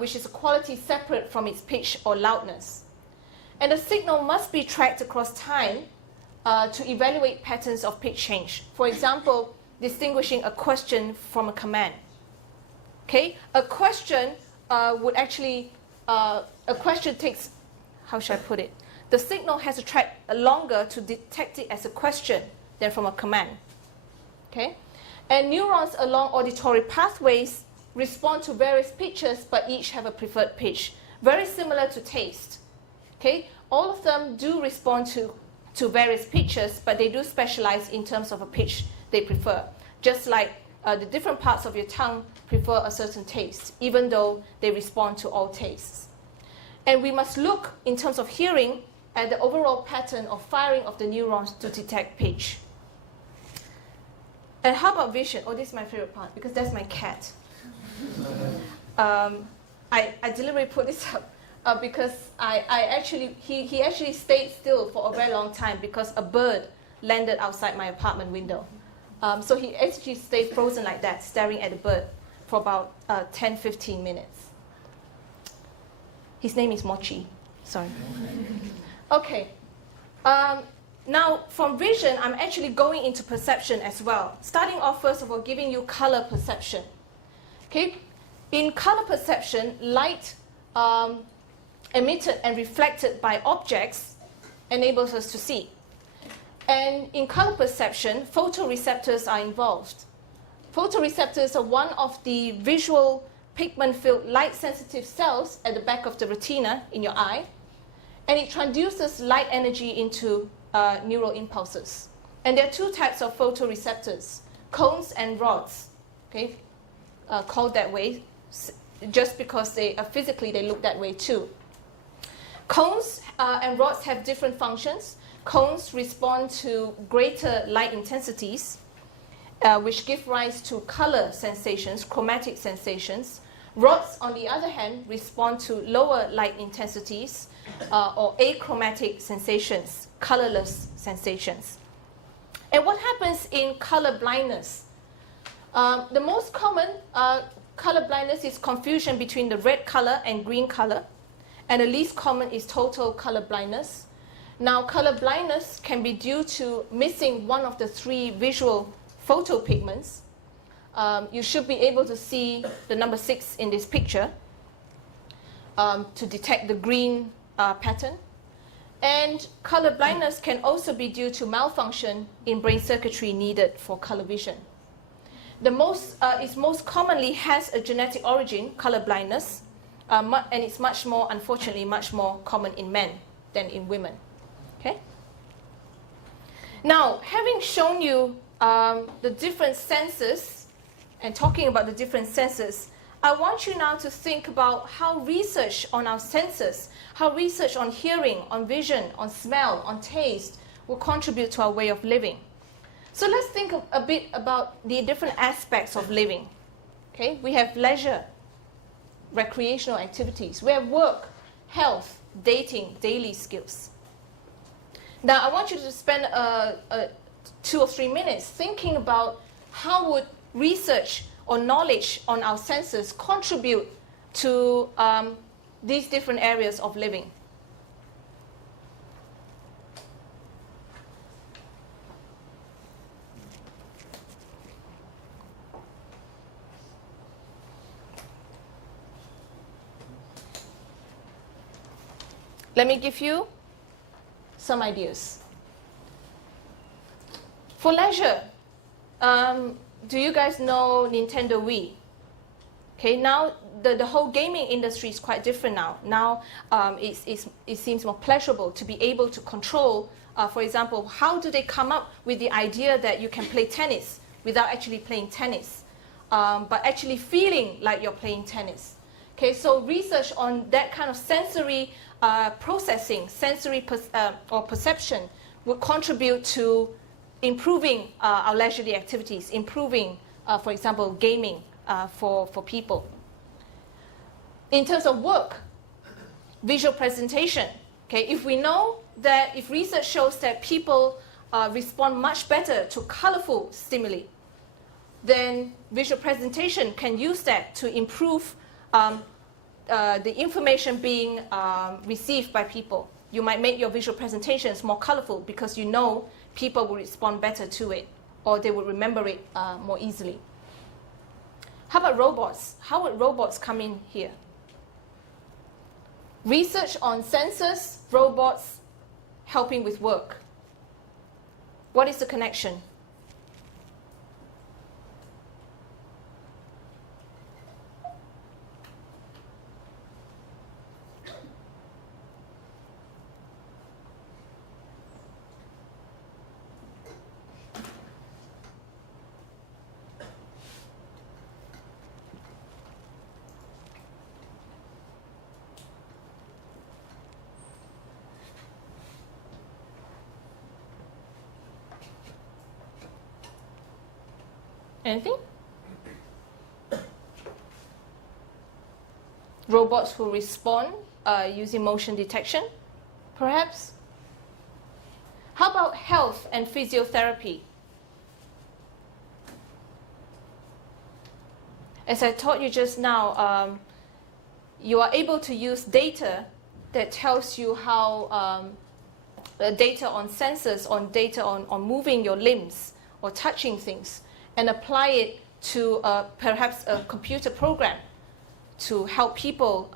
which is a quality separate from its pitch or loudness. And the signal must be tracked across time to evaluate patterns of pitch change. For example, distinguishing a question from a command. Okay, a question would actually, a question takes, how should I put it? The signal has to track longer to detect it as a question than from a command. Okay, and neurons along auditory pathways respond to various pitches, but each have a preferred pitch, very similar to taste. Okay, all of them do respond to various pitches, but they do specialize in terms of a pitch they prefer. Just like the different parts of your tongue prefer a certain taste, even though they respond to all tastes. And we must look, in terms of hearing, at the overall pattern of firing of the neurons to detect pitch. And how about vision? Oh, this is my favorite part, because that's my cat. I deliberately put this up because he actually stayed still for a very long time because a bird landed outside my apartment window. So he actually stayed frozen like that, staring at the bird for about 10-15 minutes. His name is Mochi. Sorry. Okay. Now, from vision, I'm actually going into perception as well. Starting off, first of all, giving you color perception. Okay. In color perception, light emitted and reflected by objects enables us to see. And in color perception, photoreceptors are involved. Photoreceptors are one of the visual pigment-filled light-sensitive cells at the back of the retina in your eye, and it transduces light energy into neural impulses. And there are two types of photoreceptors, cones and rods, okay, called that way, just because they physically they look that way too. Cones and rods have different functions. Cones respond to greater light intensities, which give rise to color sensations, chromatic sensations. Rods, on the other hand, respond to lower light intensities or achromatic sensations, colorless sensations. And what happens in color blindness? The most common color blindness is confusion between the red color and green color, and the least common is total color blindness. Now, color blindness can be due to missing one of the 3 visual photopigments. You should be able to see the number 6 in this picture to detect the green pattern. And color blindness can also be due to malfunction in brain circuitry needed for color vision. It most commonly has a genetic origin, color blindness, and it's unfortunately, much more common in men than in women. Okay? Now, having shown you the different senses and talking about the different senses, I want you now to think about how research on our senses, how research on hearing, on vision, on smell, on taste will contribute to our way of living. So let's think a bit about the different aspects of living. Okay? We have leisure, recreational activities. We have work, health, dating, daily skills. Now, I want you to spend 2 or 3 minutes thinking about how would research or knowledge on our senses contribute to these different areas of living. Let me give you some ideas. For leisure, do you guys know Nintendo Wii? Okay, now the whole gaming industry is quite different now. Now it seems more pleasurable to be able to control, for example, how do they come up with the idea that you can play tennis without actually playing tennis, but actually feeling like you're playing tennis? Okay, so research on that kind of sensory processing, or perception will contribute to improving our leisurely activities, improving, for example, gaming for people. In terms of work, visual presentation, okay, if we know that, if research shows that people respond much better to colorful stimuli, then visual presentation can use that to improve the information being received by people. You might make your visual presentations more colorful because you know people will respond better to it, or they will remember it more easily. How about robots? How would robots come in here? Research on sensors, robots helping with work. What is the connection? Anything? Robots will respond using motion detection, perhaps? How about health and physiotherapy? As I taught you just now, you are able to use data that tells you how data on sensors, on data on moving your limbs or touching things, and apply it to perhaps a computer program to help people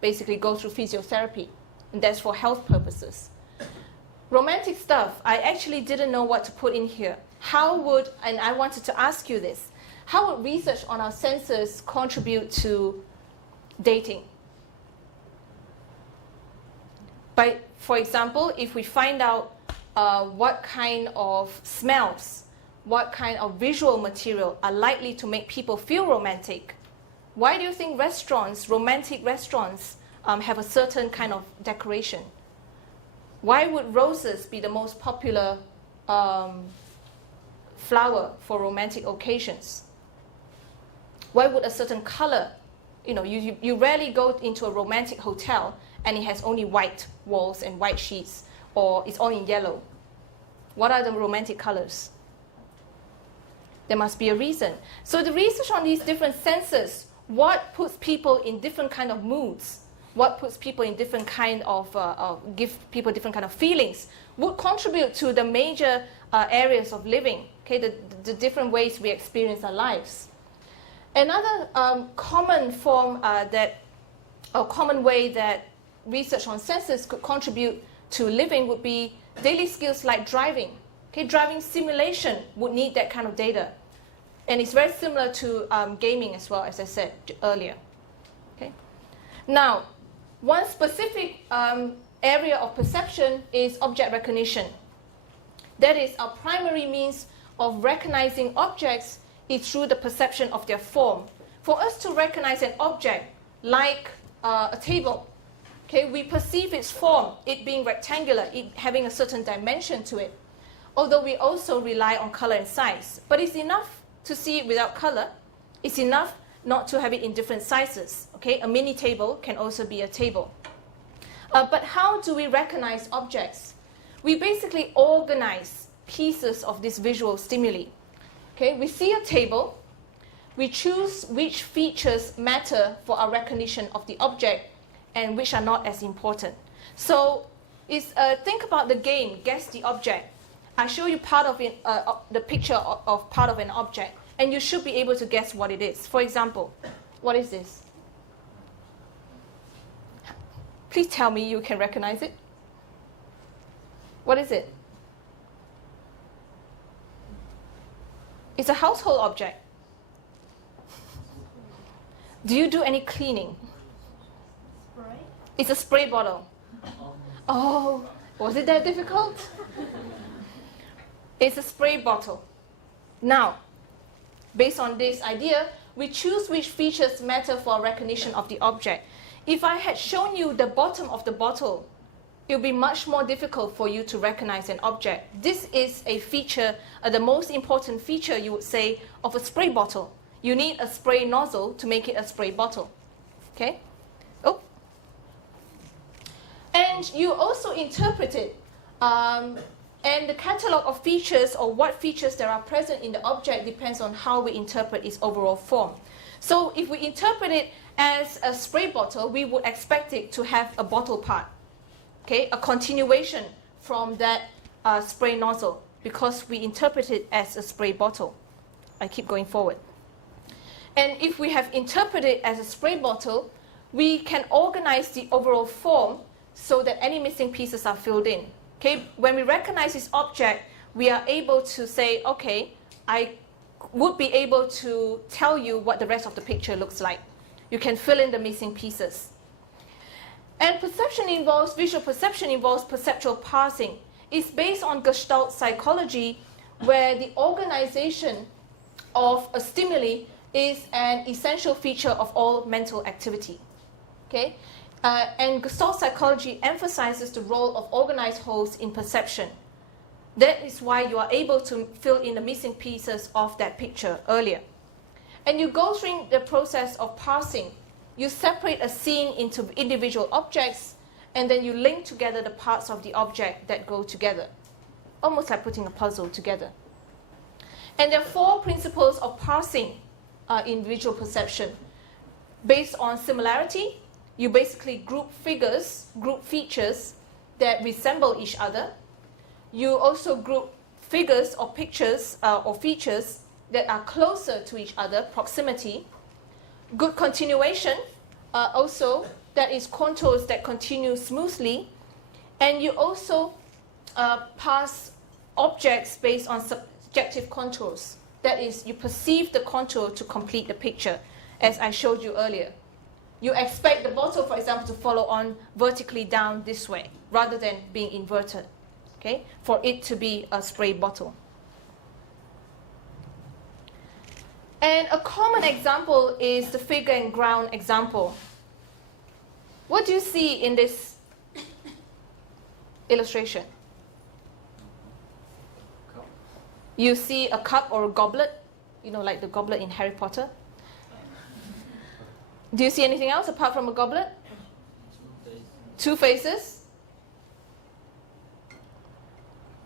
basically go through physiotherapy, and that's for health purposes. Romantic stuff, I actually didn't know what to put in here. And I wanted to ask you this, how would research on our senses contribute to dating? For example, if we find out what kind of smells, what kind of visual material are likely to make people feel romantic, why do you think romantic restaurants, have a certain kind of decoration? Why would roses be the most popular flower for romantic occasions? Why would a certain color, you rarely go into a romantic hotel and it has only white walls and white sheets, or it's all in yellow. What are the romantic colors? There must be a reason. So the research on these different senses, what puts people in different kind of moods, what puts people in different kind of, give people different kind of feelings, would contribute to the major areas of living, okay, the different ways we experience our lives. Another common form common way that research on senses could contribute to living would be daily skills like driving. Okay, driving simulation would need that kind of data. And it's very similar to gaming as well, as I said earlier. Okay. Now, one specific area of perception is object recognition. That is, our primary means of recognizing objects is through the perception of their form. For us to recognize an object like a table, okay, we perceive its form, it being rectangular, it having a certain dimension to it, although we also rely on color and size. But it's enough to see it without color. It's enough not to have it in different sizes. Okay, a mini table can also be a table. But how do we recognize objects? We basically organize pieces of this visual stimuli. Okay, we see a table. We choose which features matter for our recognition of the object and which are not as important. So think about the game, guess the object. I show you part of it, the picture of part of an object, and you should be able to guess what it is. For example, what is this? Please tell me you can recognize it. What is it? It's a household object. Do you do any cleaning? Spray? It's a spray bottle. Oh, was it that difficult? It's a spray bottle. Now, based on this idea, we choose which features matter for recognition of the object. If I had shown you the bottom of the bottle, it would be much more difficult for you to recognize an object. This is a feature, the most important feature, you would say, of a spray bottle. You need a spray nozzle to make it a spray bottle. Okay? Oh. And you also interpret it. And the catalog of features or what features that are present in the object depends on how we interpret its overall form. So if we interpret it as a spray bottle, we would expect it to have a bottle part. Okay? A continuation from that spray nozzle because we interpret it as a spray bottle. I keep going forward. And if we have interpreted it as a spray bottle, we can organize the overall form so that any missing pieces are filled in. Okay? When we recognize this object, we are able to say, okay, I would be able to tell you what the rest of the picture looks like. You can fill in the missing pieces. And visual perception involves perceptual parsing. It's based on Gestalt Psychology, where the organization of a stimuli is an essential feature of all mental activity. Okay? And Gestalt Psychology emphasizes the role of organized wholes in perception. That is why you are able to fill in the missing pieces of that picture earlier. And you go through the process of parsing. You separate a scene into individual objects, and then you link together the parts of the object that go together. Almost like putting a puzzle together. And there are 4 principles of parsing in visual perception. Based on similarity, you basically group figures, group features that resemble each other. You also group figures or pictures or features that are closer to each other, proximity. Good continuation, also that is contours that continue smoothly. And you also parse objects based on subjective contours. That is, you perceive the contour to complete the picture, as I showed you earlier. You expect the bottle, for example, to follow on vertically down this way, rather than being inverted, okay, for it to be a spray bottle. And a common example is the figure and ground example. What do you see in this illustration? You see a cup or a goblet, you know, like the goblet in Harry Potter. Do you see anything else apart from a goblet? 2 faces?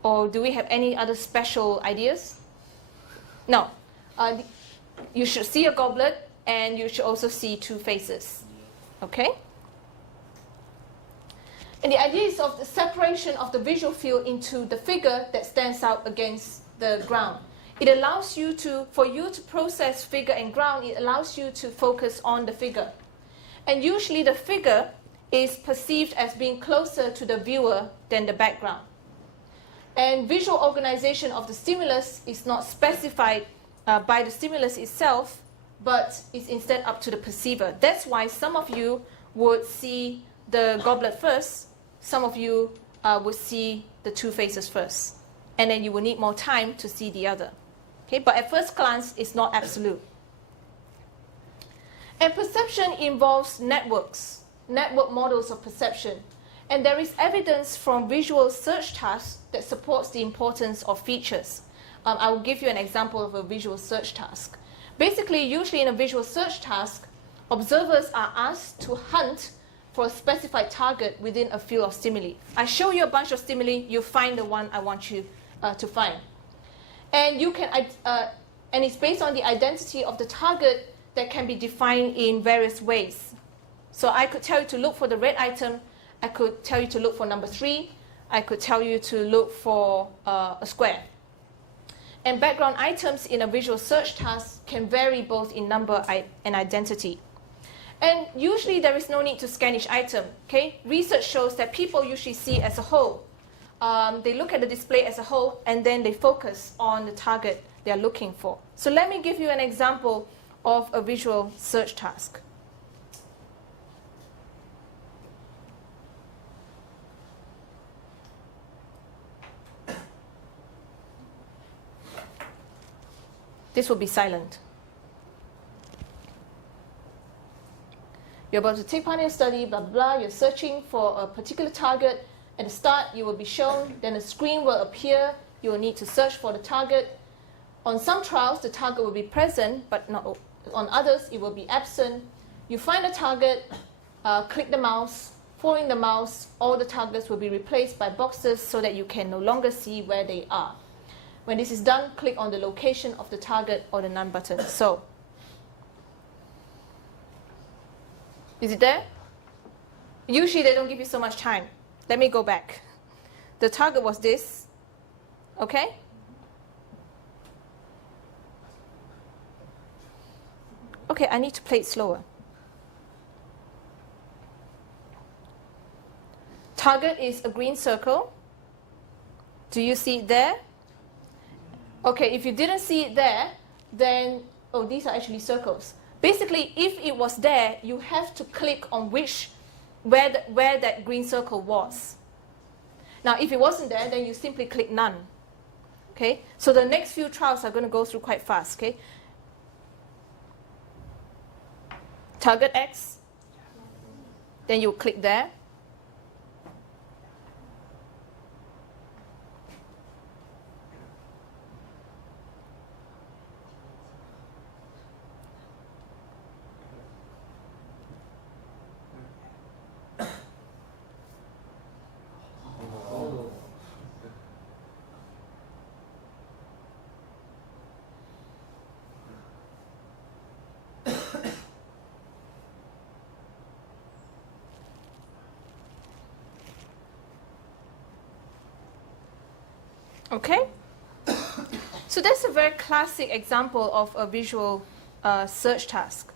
Or do we have any other special ideas? No. You should see a goblet and you should also see 2 faces. Okay? And the idea is of the separation of the visual field into the figure that stands out against the ground. It allows you to, for you to process figure and ground, it allows you to focus on the figure. And usually the figure is perceived as being closer to the viewer than the background. And visual organization of the stimulus is not specified by the stimulus itself, but is instead up to the perceiver. That's why some of you would see the goblet first, some of you would see the two faces first, and then you will need more time to see the other. Okay, but at first glance, it's not absolute. And perception involves networks, network models of perception. And there is evidence from visual search tasks that supports the importance of features. I will give you an example of a visual search task. Basically, usually in a visual search task, observers are asked to hunt for a specified target within a field of stimuli. I show you a bunch of stimuli, you find the one I want you to find. And you can, and it's based on the identity of the target that can be defined in various ways. So I could tell you to look for the red item, I could tell you to look for number 3, I could tell you to look for a square. And background items in a visual search task can vary both in number and identity. And usually there is no need to scan each item. Okay? Research shows that people usually see as a whole. They look at the display as a whole, and then they focus on the target they are looking for. So let me give you an example of a visual search task. This will be silent. You're about to take part in a study, blah, blah, you're searching for a particular target. At the start, you will be shown, then a screen will appear. You will need to search for the target. On some trials, the target will be present, but not on others, it will be absent. You find a target, click the mouse. Following the mouse, all the targets will be replaced by boxes so that you can no longer see where they are. When this is done, click on the location of the target or the none button. So, is it there? Usually they don't give you so much time. Let me go back. The target was this, okay? Okay, I need to play it slower. Target is a green circle. Do you see it there? Okay, if you didn't see it there, then, oh, these are actually circles. Basically, if it was there, you have to click on where that green circle was. Now, if it wasn't there, then you simply click none. Okay, so the next few trials are going to go through quite fast. Okay, target X, then you click there. Okay, so that's a very classic example of a visual search task.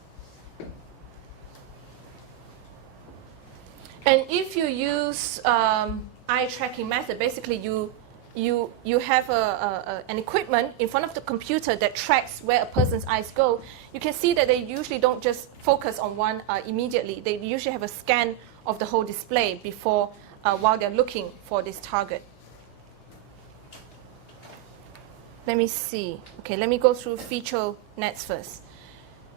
And if you use eye tracking method, basically you have an equipment in front of the computer that tracks where a person's eyes go. You can see that they usually don't just focus on one immediately. They usually have a scan of the whole display before, while they're looking for this target. Let me see. Okay, let me go through feature nets first.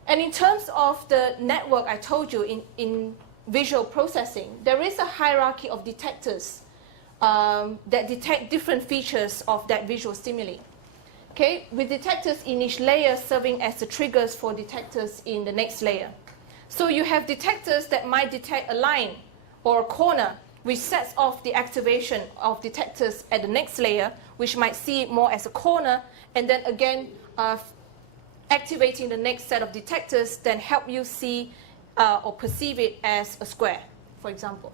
And in terms of the network I told you in visual processing, there is a hierarchy of detectors that detect different features of that visual stimuli. Okay, with detectors in each layer serving as the triggers for detectors in the next layer. So you have detectors that might detect a line or a corner, which sets off the activation of detectors at the next layer, which might see it more as a corner, and then again activating the next set of detectors then help you see or perceive it as a square, for example.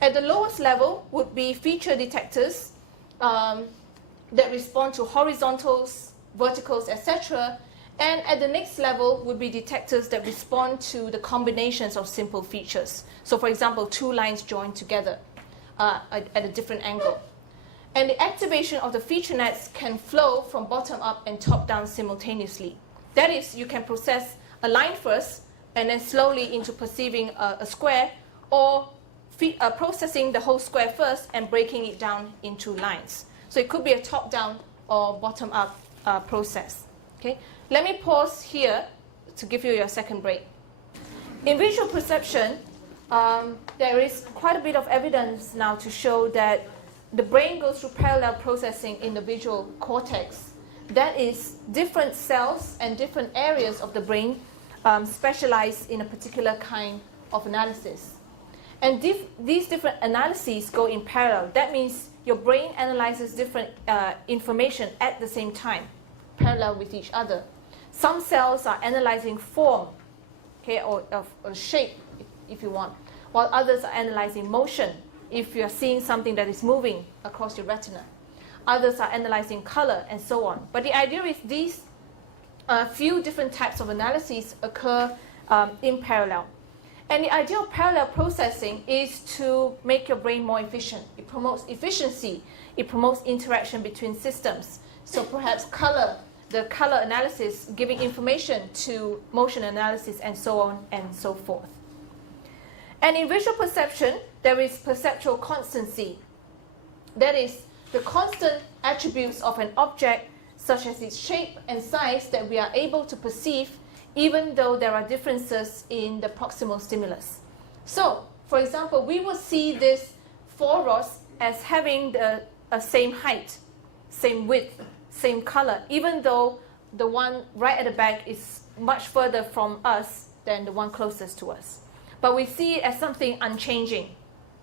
At the lowest level would be feature detectors that respond to horizontals, verticals, etc. And at the next level would be detectors that respond to the combinations of simple features. So for example, two lines joined together at a different angle. And the activation of the feature nets can flow from bottom up and top down simultaneously. That is, you can process a line first and then slowly into perceiving a square, or processing the whole square first and breaking it down into lines. So it could be a top-down or bottom-up process. Okay? Let me pause here to give you your second break. In visual perception, there is quite a bit of evidence now to show that the brain goes through parallel processing in the visual cortex. That is, different cells and different areas of the brain specialize in a particular kind of analysis. And these different analyses go in parallel. That means your brain analyzes different information at the same time, parallel with each other. Some cells are analyzing form, okay, or shape, if you want, while others are analyzing motion, if you are seeing something that is moving across your retina. Others are analyzing color, and so on. But the idea is these few different types of analyses occur in parallel. And the idea of parallel processing is to make your brain more efficient. It promotes efficiency. It promotes interaction between systems. So perhaps the color analysis giving information to motion analysis, and so on and so forth. And in visual perception, there is perceptual constancy. That is, the constant attributes of an object, such as its shape and size, that we are able to perceive even though there are differences in the proximal stimulus. So, for example, we will see this 4 rods as having the same height, same width, same color, even though the one right at the back is much further from us than the one closest to us. But we see it as something unchanging.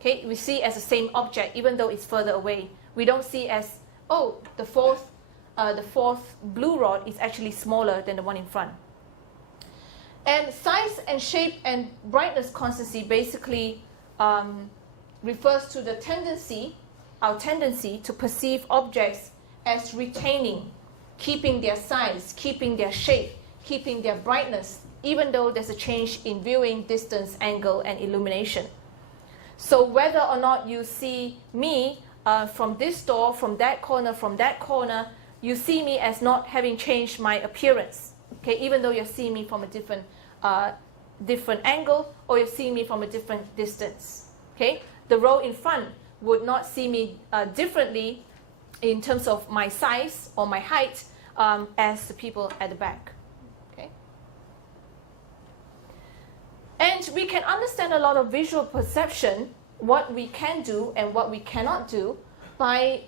Okay? We see it as the same object, even though it's further away. We don't see it as, oh, the fourth blue rod is actually smaller than the one in front. And size and shape and brightness constancy basically refers to the tendency, our tendency to perceive objects as retaining, keeping their size, keeping their shape, keeping their brightness, even though there's a change in viewing, distance, angle, and illumination. So whether or not you see me from this door, from that corner, you see me as not having changed my appearance. Okay, even though you're seeing me from a different angle, or you're seeing me from a different distance. Okay, the row in front would not see me differently in terms of my size or my height as the people at the back. Okay, and we can understand a lot of visual perception, what we can do and what we cannot do, by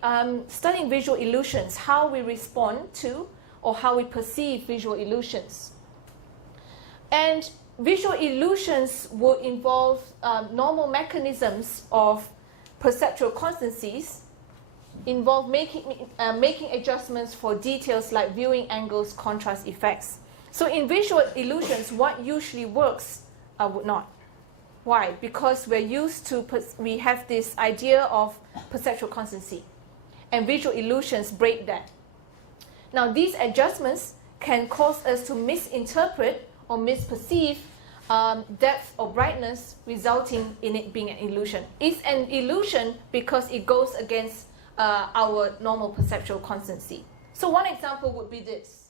studying visual illusions, how we respond to or how we perceive visual illusions. And visual illusions would involve normal mechanisms of perceptual constancies, involve making adjustments for details like viewing angles, contrast effects. So in visual illusions, what usually works would not. Why? Because we have this idea of perceptual constancy, and visual illusions break that. Now, these adjustments can cause us to misinterpret or misperceive depth or brightness, resulting in it being an illusion. It's an illusion because it goes against our normal perceptual constancy. So one example would be this.